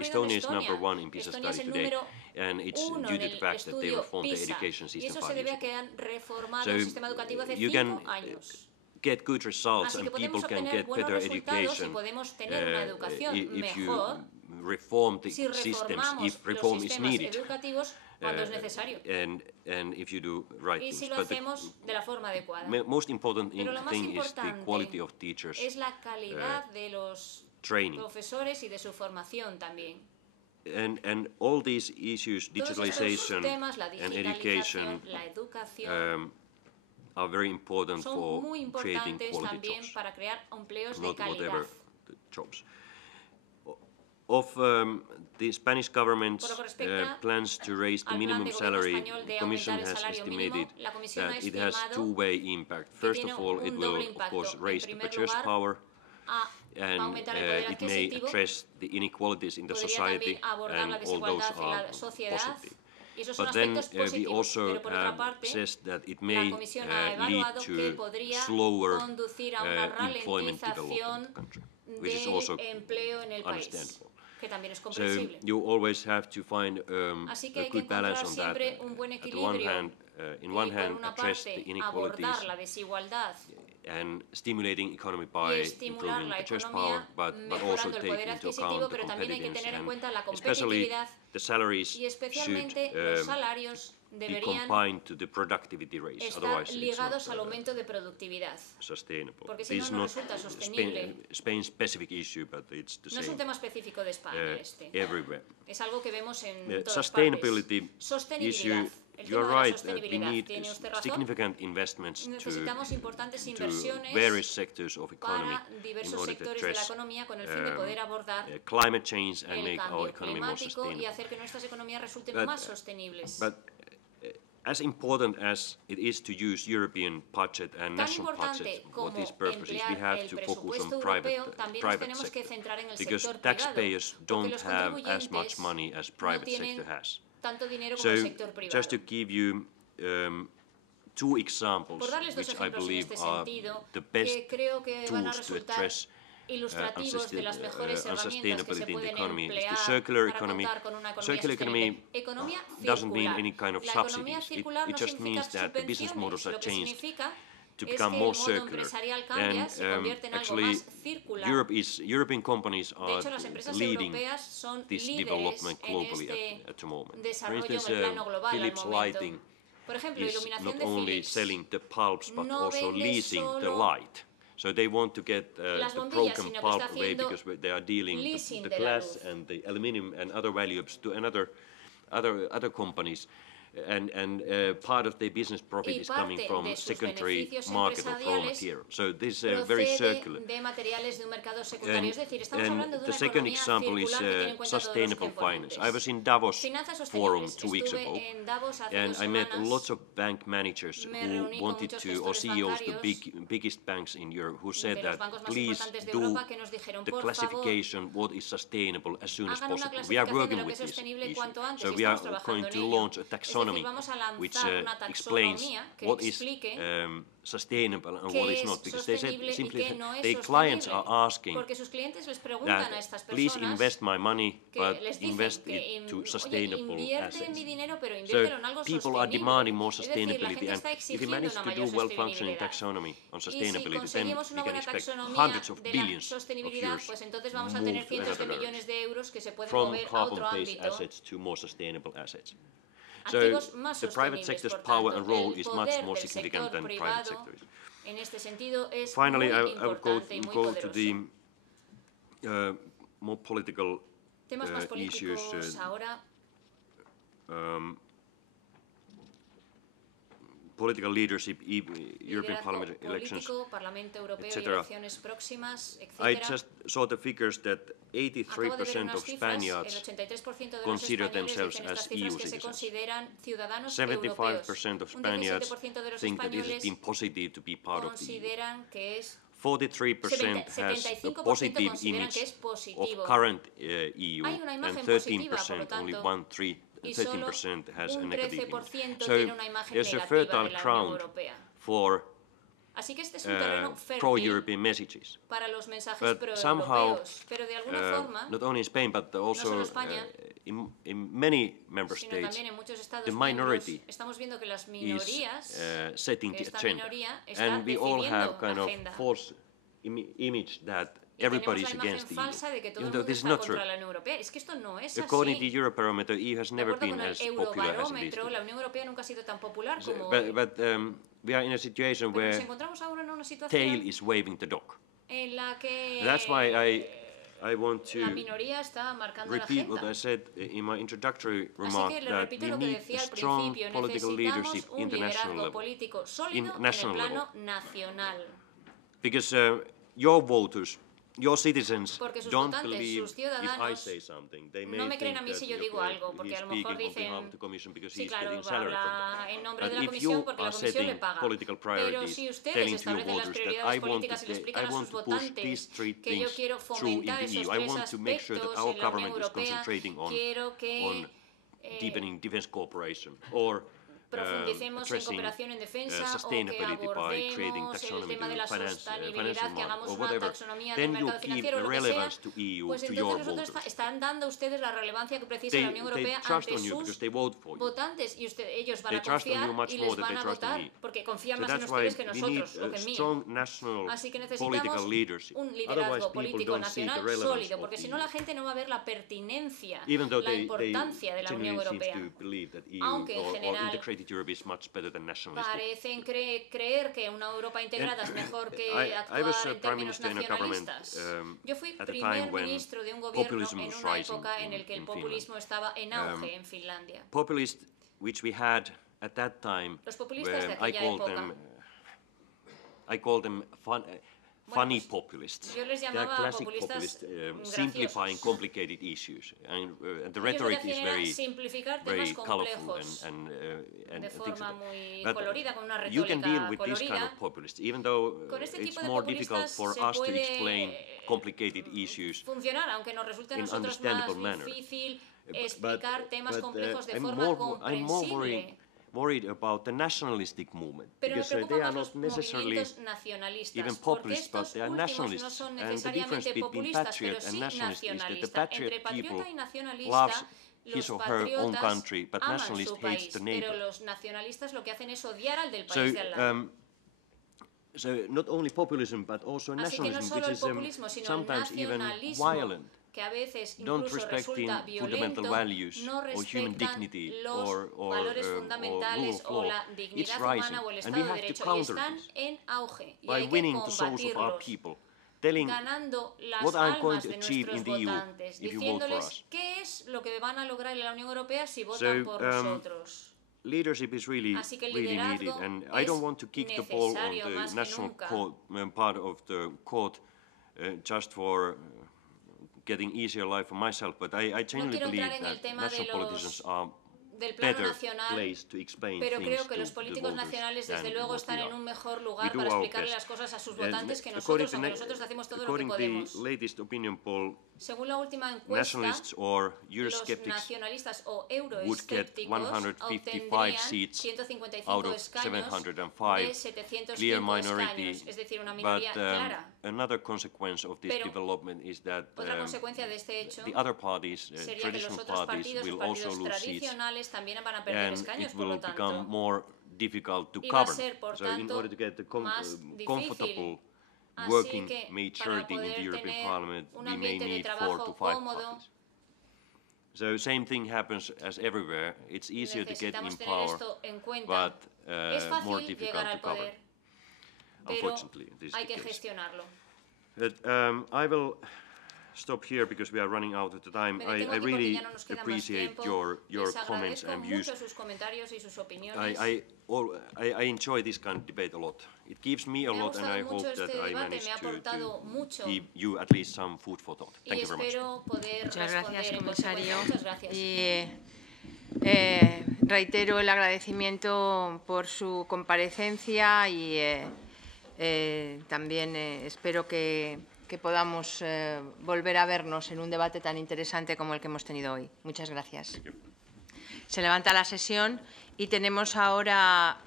Estonia is #1 in PISA study today, and it's due to the fact that they reformed the education system 5 years ago. So you can get good results and people can get better education if you reform the systems, if reform is needed. And if you do right things. But the most important thing is the quality of teachers' training. And all these issues, digitalization and education, are very important for creating quality jobs, not whatever the jobs. Of the Spanish government's plans to raise the minimum salary, the Commission has estimated that it has two-way impact. First of all, it will, of course, raise the purchase power, and it may address the inequalities in the society, and all those are positive. But then we also says that it may lead to slower employment development in the country, which is also understandable. So you always have to find a good balance on that. At one hand, in one hand, address the inequalities and stimulating economy by improving purchase power, but also take into account the competitiveness, and especially the salaries should be combined to the productivity rates, otherwise it's not sustainable. This is not Spain's specific issue, but it's the same everywhere. Sustainability issue, you're right that we need significant investments to various sectors of economy in order to address climate change and make our economy more sustainable. But as important as it is to use European budget and national budget for these purposes, we have to focus on private sector, because taxpayers don't have as much money as private sector has. So, just to give you two examples, which I believe are the best tools to address unsustainability in the economy, is the circular economy. Circular economy doesn't mean any kind of subsidies. It just means that the business models are changed to become more circular. And actually, European companies are leading this development globally at the moment. For instance, Philips Lighting is not only selling the bulbs, but also leasing the light. So they want to get the broken pulp away, because they are dealing the glass and the aluminium and other valuables to other companies. and part of their business profit is coming from secondary market of raw material. So this is very circular. And the second example is sustainable finance. I was in Davos Forum 2 weeks ago, and I met lots of bank managers who wanted to, or CEOs of the biggest banks in Europe, who said that please do the classification what is sustainable as soon as possible. We are working with this issue. So we are going to launch a taxonomy which explains what is sustainable and what is not, because they said simply their clients are asking that please invest my money, but invest it to sustainable assets. So people are demanding more sustainability, and if we manage to do well-functioning taxonomy on sustainability, then we can expect hundreds of billions of euros moved to another direction, from carbon-based assets to more sustainable assets. So the private sector's power and role is much more significant than private sectors. Finally, I would go to the more political issues. Political leadership, European Parliament elections, etc. I just saw the figures that 83% of Spaniards consider themselves as EU citizens. 75% of Spaniards think that it has been positive to be part of the EU. 43% has a positive image of current EU, and 13%, only 13% has a negative image. So there's a fertile ground for pro-European messages. But somehow, not only in Spain, but also in many member states, the minority is setting the agenda. And we all have kind of false image that everybody is against the EU, even though this is not true. According to the Eurobarometer, the EU has never been as popular as it is today. But we are in a situation where tail is waving the dog. That's why I want to repeat what I said in my introductory remark, that we need a strong political leadership in the national level. Because your voters, your citizens don't believe if I say something. They may think that he's speaking on behalf of the Commission because he's getting salary from them. But if you are setting political priorities, telling to your voters that I want to push these three things through in the EU, I want to make sure that our government is concentrating on deepening defense cooperation, or addressing sustainability by creating taxonomy to financial market or whatever, then you give relevance to EU to your voters. They trust on you because they vote for you. They trust on you much more than they trust on me. So that's why we need a strong national political leadership. Otherwise people don't see the relevance of the EU. Even though they genuinely seem to believe that EU or integrated Europe is much better than nationalistic. Parecen creer que una Europa integrada es mejor que actuar en términos nacionalistas. Yo fui primer ministro de un gobierno en una época en la que el populismo estaba en auge en Finlandia. Populists, which we had at that time, I call them funny populists. They are classic populists, simplifying complicated issues, and the rhetoric is very colorful and things like that. But you can deal with this kind of populists, even though it's more difficult for us to explain complicated issues in understandable manner. But I'm more worried about the nationalistic movement, because they are not necessarily even populists, but they are nationalists. And the difference between patriot and nationalist is that the patriot people loves his or her own country, but nationalist hates the neighbor. So not only populism, but also nationalism, which is sometimes even violent, don't respect fundamental values or human dignity or rule of law. It's rising, and we have to counter this by winning the souls of our people, telling what I'm going to achieve in the EU if you vote for us. So leadership is really needed, and I don't want to kick the ball on the national court, part of the court just for getting easier life for myself, but I genuinely believe that national politicians are del plano nacional, pero creo que los políticos nacionales desde luego están en un mejor lugar para explicarle las cosas a sus votantes que nosotros, aunque nosotros hacemos todo lo que podemos. Según la última encuesta, los nacionalistas o euroescépticos obtendrían 155 escaños de 707 escaños, es decir, una minoría clara. Pero otra consecuencia de este hecho sería que los otros partidos, los partidos tradicionales, también van a perder escaños, por lo tanto, y va a ser, por tanto, más difícil. Así que, para poder tener un ambiente de trabajo cómodo, so same thing happens as everywhere. It's easier to get in power, but more difficult to cover. Unfortunately, this hay que gestionarlo. I will stop here because we are running out of the time. I really appreciate your comments and views. I enjoy this kind of debate a lot. It gives me a lot, and I hope that I managed to give you at least some food for thought. Thank you very much. Muchas gracias, comisario. Y reitero el agradecimiento por su comparecencia y también espero que podamos volver a vernos en un debate tan interesante como el que hemos tenido hoy. Muchas gracias. Se levanta la sesión y tenemos ahora